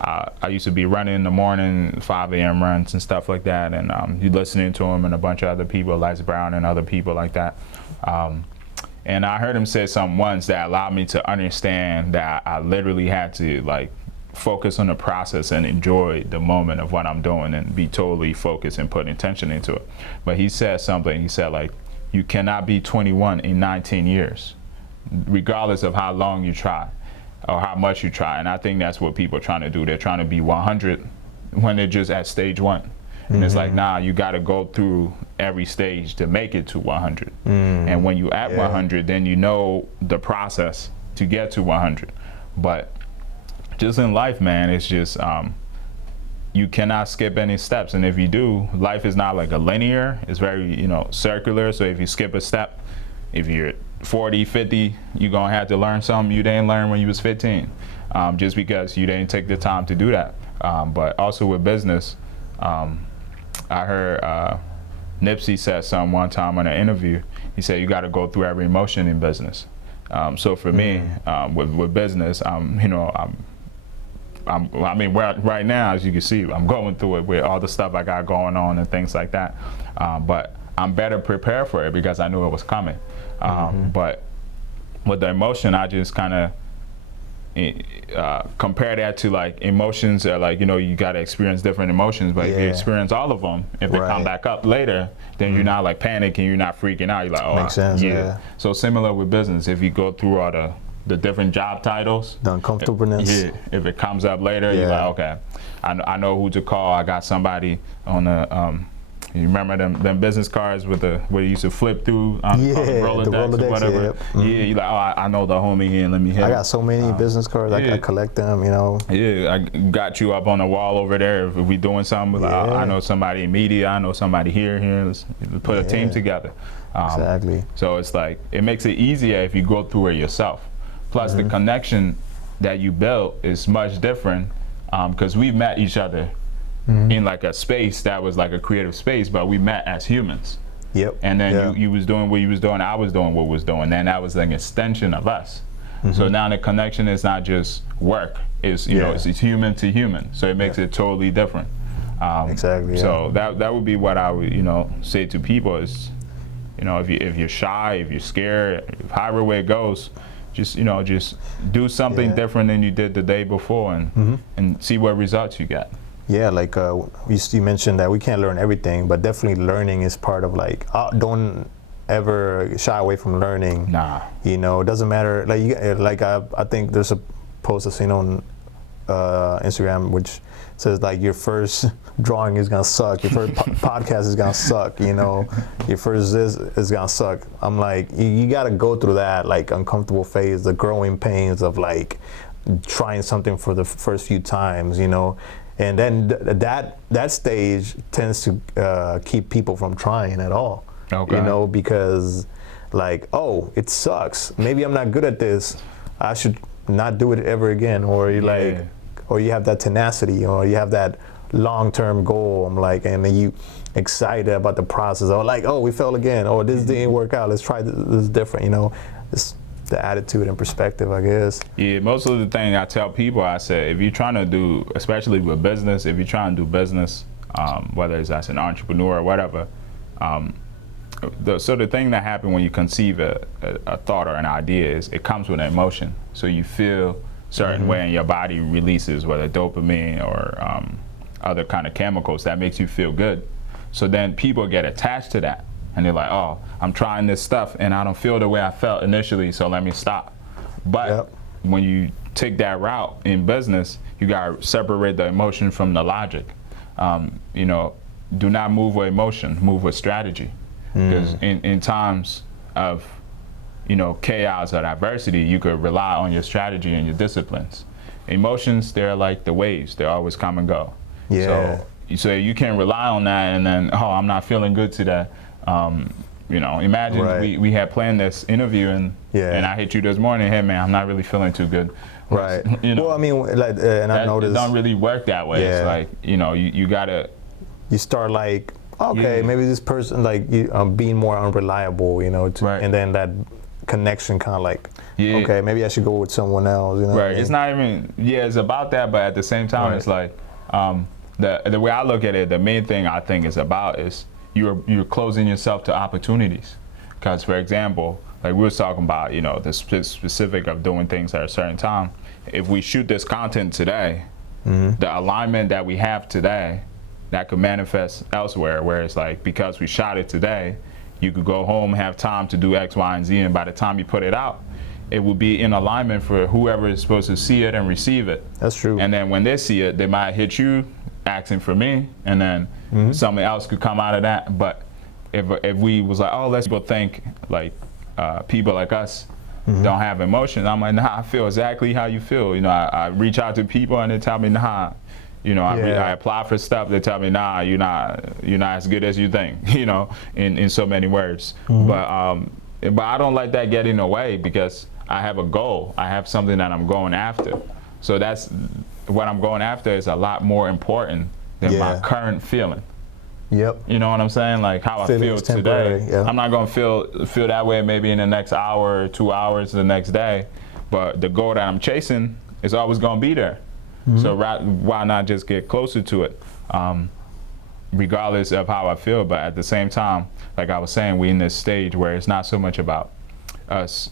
I used to be running in the morning, 5 a.m. runs and stuff like that, and you listening to him and a bunch of other people, Les Brown and other people like that. And I heard him say something once that allowed me to understand that I literally had to like focus on the process and enjoy the moment of what I'm doing and be totally focused and put intention into it. But he said something, he said like, you cannot be 21 in 19 years, regardless of how long you try or how much you try. And I think that's what people are trying to do. They're trying to be 100 when they're just at stage 1. And it's like, nah, you got to go through every stage to make it to 100. And when you at 100, then you know the process to get to 100. But just in life, man, it's just, you cannot skip any steps. And if you do, life is not like a linear, it's very, you know, circular. So if you skip a step, if you're 40, 50, you're going to have to learn something you didn't learn when you was 15, just because you didn't take the time to do that. But also with business, I heard Nipsey said something one time in an interview. He said you got to go through every emotion in business. So for me, with business, you know, I mean, right now, as you can see, I'm going through it with all the stuff I got going on and things like that. But I'm better prepared for it because I knew it was coming. But with the emotion, I just kind of compare that to like emotions that, like, you know, you got to experience different emotions, but if you experience all of them, if they come back up later, then you're not like panicking, you're not freaking out, you're like, oh, makes sense. So similar with business, if you go through all the different job titles, the uncomfortableness, if it comes up later, you're like, okay, I know who to call. I got somebody on the you remember them business cards with where you used to flip through on the Rolodex or whatever? You're like, oh, I know the homie here, let me hit him. I got so many business cards, I collect them, you know. Yeah, I got you up on the wall over there. If we doing something, like, I know somebody in media, I know somebody here. Let's put a team together. Exactly. So it's like, it makes it easier if you go through it yourself. Plus the connection that you built is much different because we met each other in like a space that was like a creative space, but we met as humans. And then you was doing what you was doing, I was doing what was doing, and that was like an extension of us. So now the connection is not just work, it's, you know, it's human to human, so it makes it totally different. So that would be what I would, you know, say to people is, you know, if you're shy, if you're scared, however way it goes, just, you know, just do something different than you did the day before and see what results you get. Yeah, like you mentioned that we can't learn everything, but definitely learning is part of, like, don't ever shy away from learning. Nah. You know, it doesn't matter. Like, I think there's a post I've seen on Instagram which says, like, your first drawing is gonna suck, your first podcast is gonna suck, you know, your first this is gonna suck. I'm like, you gotta go through that, like, uncomfortable phase, the growing pains of, like, trying something for the first few times, you know. And then that stage tends to keep people from trying at all. You know, because, like, oh, it sucks. Maybe I'm not good at this. I should not do it ever again. Or you like, or you have that tenacity, or you have that long-term goal. I'm like, and then you excited about the process. Or like, oh, we failed again. Or this didn't work out. Let's try this different. You know, it's the attitude and perspective, I guess. Yeah, most of the thing I tell people, I say, if you're trying to do, especially with business, if you're trying to do business, whether it's as an entrepreneur or whatever, so the thing that happens when you conceive a thought or an idea is it comes with an emotion. So you feel certain way and your body releases, whether dopamine or other kind of chemicals that makes you feel good. So then people get attached to that. And they're like, oh, I'm trying this stuff and I don't feel the way I felt initially, so let me stop. But when you take that route in business, you got to separate the emotion from the logic. You know, do not move with emotion, move with strategy. Because in times of, you know, chaos or adversity, you could rely on your strategy and your disciplines. Emotions, they're like the waves, they always come and go. So you can rely on that and then, oh, I'm not feeling good today. You know, imagine we had planned this interview and I hit you this morning, hey man, I'm not really feeling too good. You know, well, I mean, like, and I noticed it don't really work that way. It's like, you know, you gotta. You start like, okay, maybe this person, like, being more unreliable, you know, and then that connection, kind of like, Yeah. okay, maybe I should go with someone else. You know what I Right. mean? It's not even. Yeah, it's about that, but at the same time, Right. it's like the way I look at it. The main thing I think is about is you're closing yourself to opportunities. Because, for example, like we were talking about, you know, the specific of doing things at a certain time. If we shoot this content today, the alignment that we have today, that could manifest elsewhere. Where it's like, because we shot it today, you could go home, have time to do X, Y, and Z, and by the time you put it out, it will be in alignment for whoever is supposed to see it and receive it. That's true. And then when they see it, they might hit you asking for me, and then something else could come out of that. But if we was like, oh, let's people think like people like us don't have emotions, I'm like, nah, I feel exactly how you feel. You know, I reach out to people and they tell me, nah. You know, I apply for stuff. They tell me, nah, you're not as good as you think. You know, in so many words. But I don't let that get in the way, because I have a goal. I have something that I'm going after. So that's what I'm going after is a lot more important than my current feeling. Yep. You know what I'm saying? Like how I feel today. Yeah. I'm not gonna feel that way maybe in the next hour or 2 hours the next day, but the goal that I'm chasing is always gonna be there. So why not just get closer to it, regardless of how I feel? But at the same time, like I was saying, we're in this stage where it's not so much about us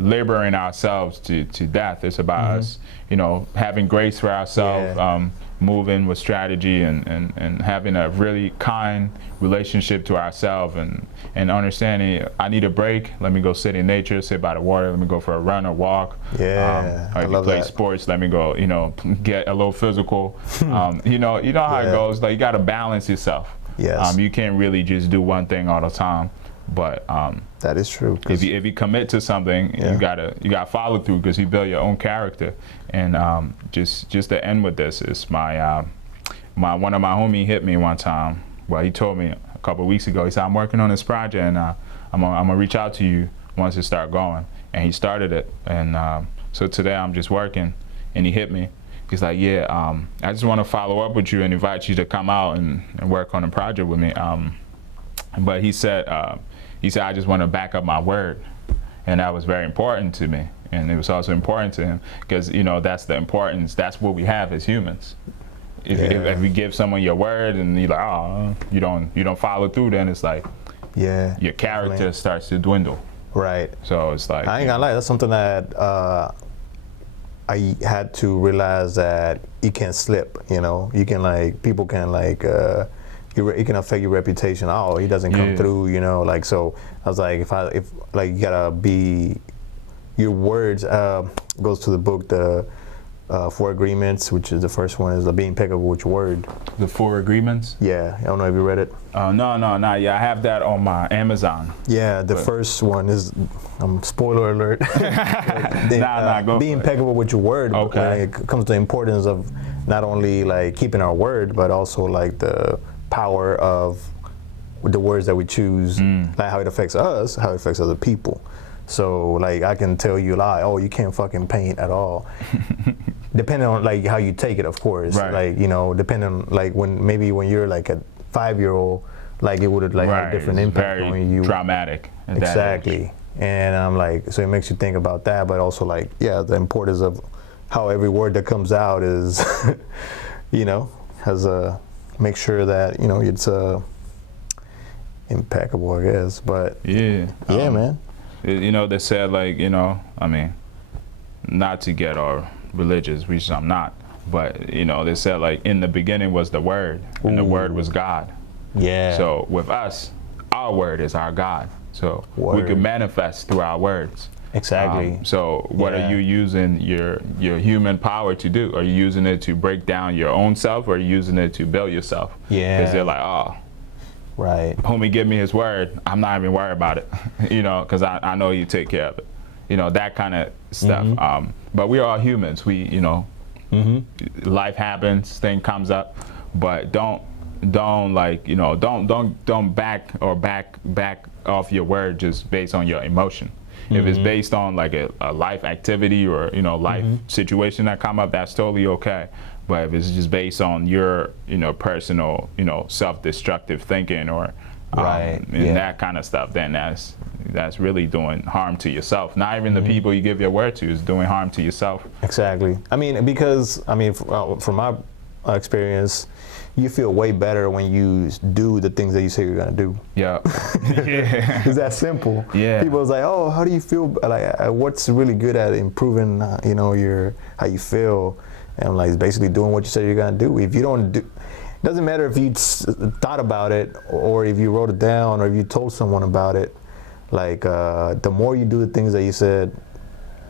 laboring ourselves to death. It's about us, you know, having grace for ourselves, moving with strategy, and having a really kind relationship to ourselves, and understanding I need a break. Let me go sit in nature, sit by the water. Let me go for a run or walk. Yeah, or if you play sports, let me go. You know, get a little physical. You know how it goes. Like you got to balance yourself. Yes. You can't really just do one thing all the time. But that is true. If you commit to something, you gotta follow through, because you build your own character. And just to end with this, is one of my homie hit me one time. Well, he told me a couple of weeks ago. He said, I'm working on this project, and I'm gonna reach out to you once it start going. And he started it. And so today I'm just working, and he hit me. He's like, yeah, I just want to follow up with you and invite you to come out and work on a project with me. But he said, I just want to back up my word. And that was very important to me. And it was also important to him, because, you know, that's the importance. That's what we have as humans. If we give someone your word and you're like, oh, you don't follow through, then it's like, your character starts to dwindle. Right. So it's like, I ain't gonna lie, that's something that I had to realize, that you can't slip. You know, you can people can it can affect your reputation. Oh, he doesn't come through, you know, like, so I was like, if you gotta be, your words goes to the book, the 4 Agreements, which is the first one, is be impeccable with your word. The 4 Agreements? Yeah, I don't know if you read it. No, not yet. I have that on my Amazon. Yeah, the first one is, spoiler alert. Go be impeccable with your word. Okay. When it comes to the importance of not only like keeping our word, but also like the power of the words that we choose, like how it affects us, how it affects other people. So like I can tell you oh, you can't fucking paint at all. Depending on like how you take it, of course. Right. Like, you know, depending on like when you're like a 5-year-old, like it would have like had a different impact on you. Dramatic. Exactly. And I'm like, so it makes you think about that, but also like, the importance of how every word that comes out is, you know, has a, make sure that, you know, it's impeccable, I guess. But man. You know, they said, like, you know, I mean, not to get all religious, which I'm not, but, you know, they said, like, in the beginning was the Word, and the Word was God. Yeah. So with us, our word is our God. So we can manifest through our words. Exactly. So what are you using your human power to do? Are you using it to break down your own self, or are you using it to build yourself? Yeah. Because they're like, oh, right. Homie, give me his word. I'm not even worried about it, you know, because I know you take care of it. You know, that kind of stuff. But we're all humans. We, you know, life happens, thing comes up, but don't like, you know, don't back off your word just based on your emotion. If it's based on like a life activity or, you know, life situation that come up, that's totally okay. But if it's just based on your, you know, personal, you know, self-destructive thinking or Right, and yeah. that kind of stuff, then that's really doing harm to yourself. Not even the people you give your word to is doing harm to yourself. Exactly. I mean, because from my experience, you feel way better when you do the things that you say you're gonna do. Yeah. Yeah. It's that simple. Yeah. People's like, oh, how do you feel? Like, what's really good at improving, your how you feel? And I'm like, it's basically doing what you say you're gonna do. If you don't do, it doesn't matter if you thought about it or if you wrote it down or if you told someone about it. Like, the more you do the things that you said,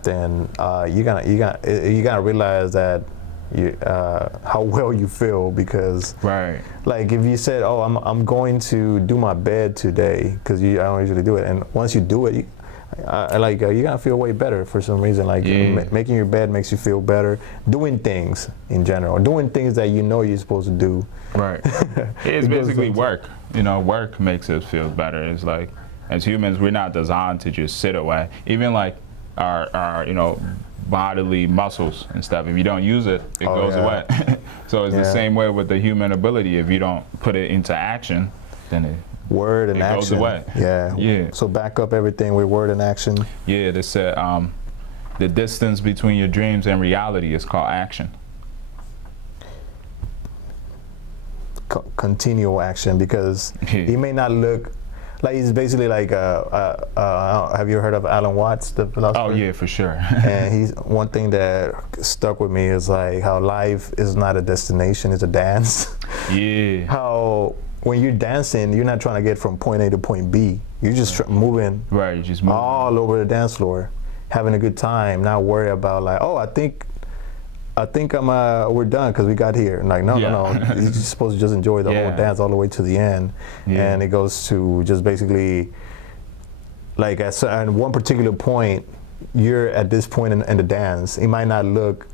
then you gotta realize that how well you feel, because Right. like if you said, oh, I'm going to do my bed today, because I don't usually do it, and once you do it, you're gonna feel way better for some reason. Like, making your bed makes you feel better. Doing things in general, doing things that you know you're supposed to do. Right. It's basically work. Work makes us feel better. It's like, as humans, we're not designed to just sit away. Even like our bodily muscles and stuff, if you don't use it, it goes away. So it's the same way with the human ability. If you don't put it into action, then it word and action goes away. Yeah. So back up everything with word and action. Yeah, they said the distance between your dreams and reality is called action. Continual action, because he may not look like, he's basically like have you heard of Alan Watts, the philosopher? Oh yeah, for sure. And one thing that stuck with me is like how life is not a destination, it's a dance. Yeah. How when you're dancing, you're not trying to get from point A to point B. You're just moving. Right, you're just moving all over the dance floor, having a good time, not worry about like, oh, I think we're done because we got here. And like, no. You're just supposed to just enjoy the whole dance all the way to the end. And it goes to just basically, like, at one particular point, you're at this point in the dance. It might not look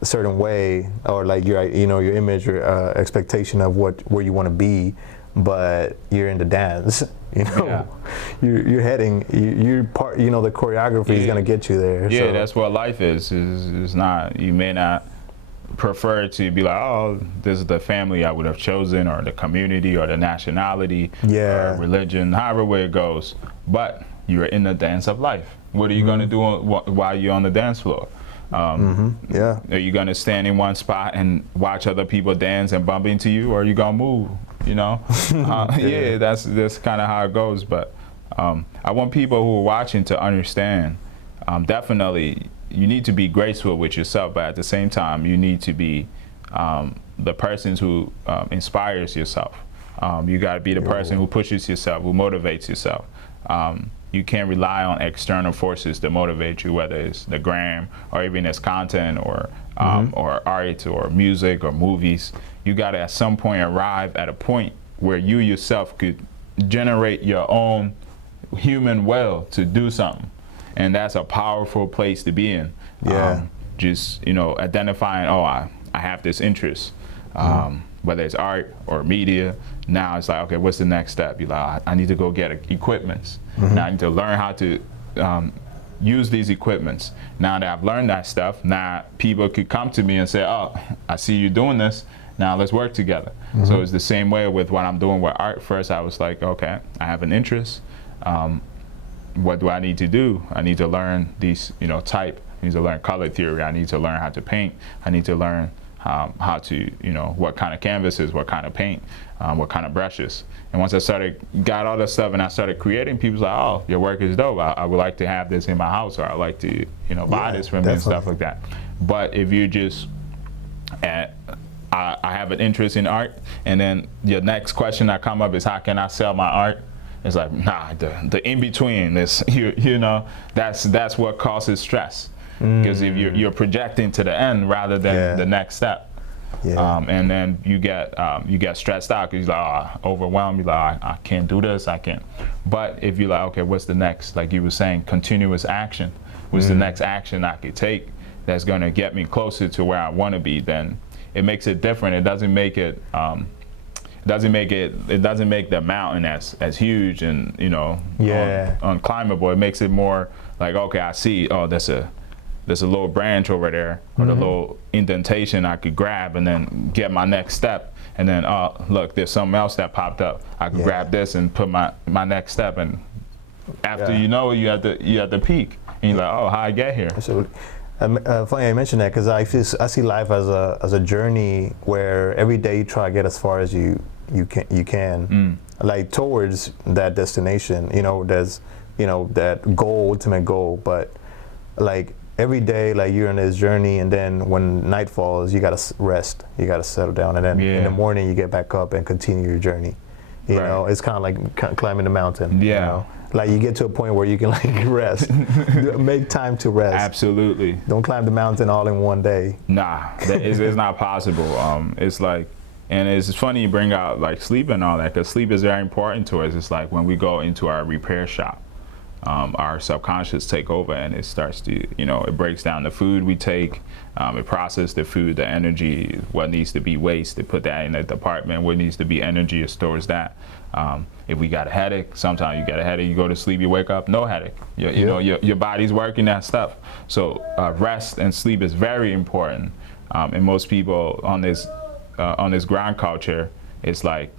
a certain way, or like your image or expectation of where you want to be, but you're in the dance. You're heading. You're part. The choreography is gonna get you there. Yeah, so. That's what life is. Is not. You may not prefer to be like, oh, this is the family I would have chosen, or the community, or the nationality, or religion, however way it goes. But you're in the dance of life. What are you gonna do while you're on the dance floor? Are you gonna stand in one spot and watch other people dance and bump into you, or are you gonna move? That's kind of how it goes. But I want people who are watching to understand, definitely you need to be graceful with yourself, but at the same time you need to be the person who inspires yourself. You got to be the person who pushes yourself, who motivates yourself. You can't rely on external forces to motivate you, whether it's the gram or even as content or art or music or movies. You got to at some point arrive at a point where you yourself could generate your own human will to do something. And that's a powerful place to be in. Just identifying, oh, I have this interest. Whether it's art or media, now it's like, okay, what's the next step? You're like, I need to go get equipments. Now I need to learn how to use these equipments. Now that I've learned that stuff, now people could come to me and say, oh, I see you doing this, now let's work together. So it's the same way with what I'm doing with art. First I was like, okay, I have an interest. What do I need to do? I need to learn these, type. I need to learn color theory. I need to learn how to paint. I need to learn how to, what kind of canvases, what kind of paint, what kind of brushes. And once I got all this stuff and I started creating, people's like, oh, your work is dope. I would like to have this in my house, or I'd like to, buy this from you and stuff like that. But if you just, I have an interest in art, and then your next question that come up is, how can I sell my art? It's like, nah, the in-between, this, that's what causes stress. Because if you're projecting to the end rather than the next step, and then you get stressed out because you're like, overwhelmed. You're like, I can't do this, I can't. But if you're like, okay, what's the next? Like you were saying, continuous action. What's the next action I could take that's going to get me closer to where I want to be? Then it makes it different. It doesn't make it. It doesn't make the mountain as huge and unclimbable. It makes it more like, okay, I see. Oh, that's a there's a little branch over there or the little indentation I could grab and then get my next step. And then, oh, look, there's something else that popped up. I could grab this and put my next step. And after you know, you at the peak. And you're like, oh, how I get here? So, funny you mentioned that, because I see life as a journey where every day you try to get as far as you can, like towards that destination. You know, there's that goal, ultimate goal, but like every day, like you're on this journey, and then when night falls, you gotta rest, you gotta settle down, and then in the morning you get back up and continue your journey. You know, it's kind of like climbing the mountain. Yeah. You know? Like you get to a point where you can like rest, make time to rest. Absolutely. Don't climb the mountain all in one day. Nah, it's not possible. It's like, and it's funny you bring out like sleep and all that, because sleep is very important to us. It's like when we go into our repair shop, our subconscious take over, and it starts to, it breaks down the food we take, it processes the food, the energy, what needs to be waste, it put that in the department, what needs to be energy, it stores that. If we got a headache, sometimes you get a headache, you go to sleep, you wake up, no headache. Your body's working that stuff. So rest and sleep is very important. And most people on this grind culture, it's like,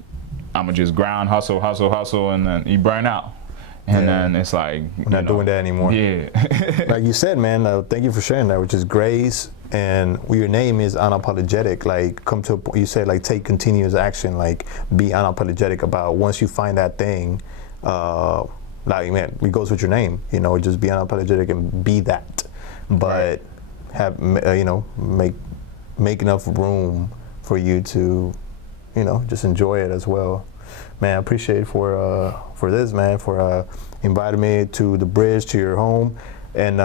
I'm gonna just grind, hustle, and then you burn out. And then it's like, we're not doing that anymore. Yeah. Like you said, man, thank you for sharing that, which is grace. And your name is Unapologetic. Like, come to a point, you said, like, take continuous action, like, be unapologetic about once you find that thing, like, man, it goes with your name, just be unapologetic and be that. But have, make enough room for you to, just enjoy it as well. Man, I appreciate it for this, man, for inviting me to the bridge, to your home, and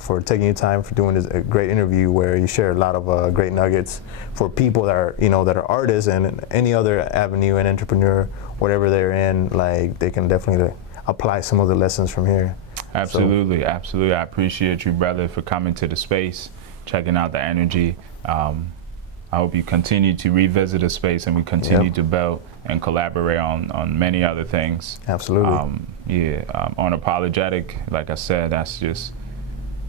for taking your time for doing this great interview where you share a lot of great nuggets for people that are, that are artists and any other avenue and entrepreneur, whatever they're in, like they can definitely apply some of the lessons from here. Absolutely, absolutely. I appreciate you, brother, for coming to the space, checking out the energy. I hope you continue to revisit the space and we continue to build and collaborate on many other things. Absolutely. Unapologetic, like I said, that's just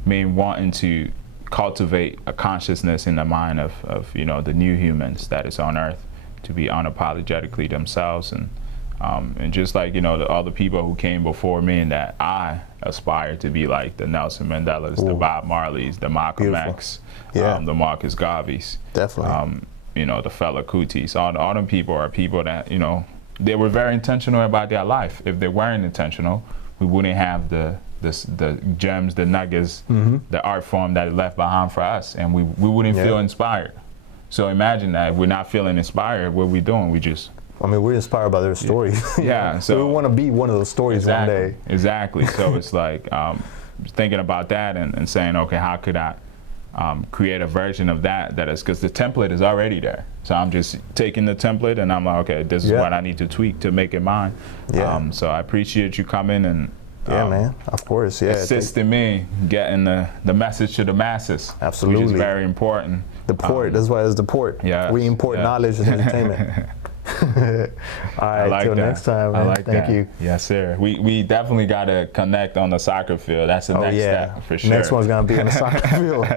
me wanting to cultivate a consciousness in the mind of the new humans that is on Earth, to be unapologetically themselves, and just like all the people who came before me, and that I aspire to be like the Nelson Mandelas, the Bob Marleys, the Malcolm X, the Marcus Garveys. Definitely. The Fela Kutis. All them people are people that, they were very intentional about their life. If they weren't intentional, we wouldn't have the gems, the nuggets, the art form that it left behind for us, and we wouldn't feel inspired. So imagine that if we're not feeling inspired, what are we doing? We're inspired by their stories. Yeah. So we want to be one of those stories one day. Exactly. So it's like thinking about that and saying, okay, how could I create a version of that is, because the template is already there. So I'm just taking the template and I'm like, okay, this is what I need to tweak to make it mine. Yeah. So I appreciate you coming and man, of course, assisting me getting the message to the masses. Absolutely. Which is very important. The port, that's why it's the port. Yeah. We import knowledge and entertainment. All right, till next time, man. Thank you. Yes, sir. We definitely got to connect on the soccer field. That's the next step for sure. Next one's going to be on the soccer field.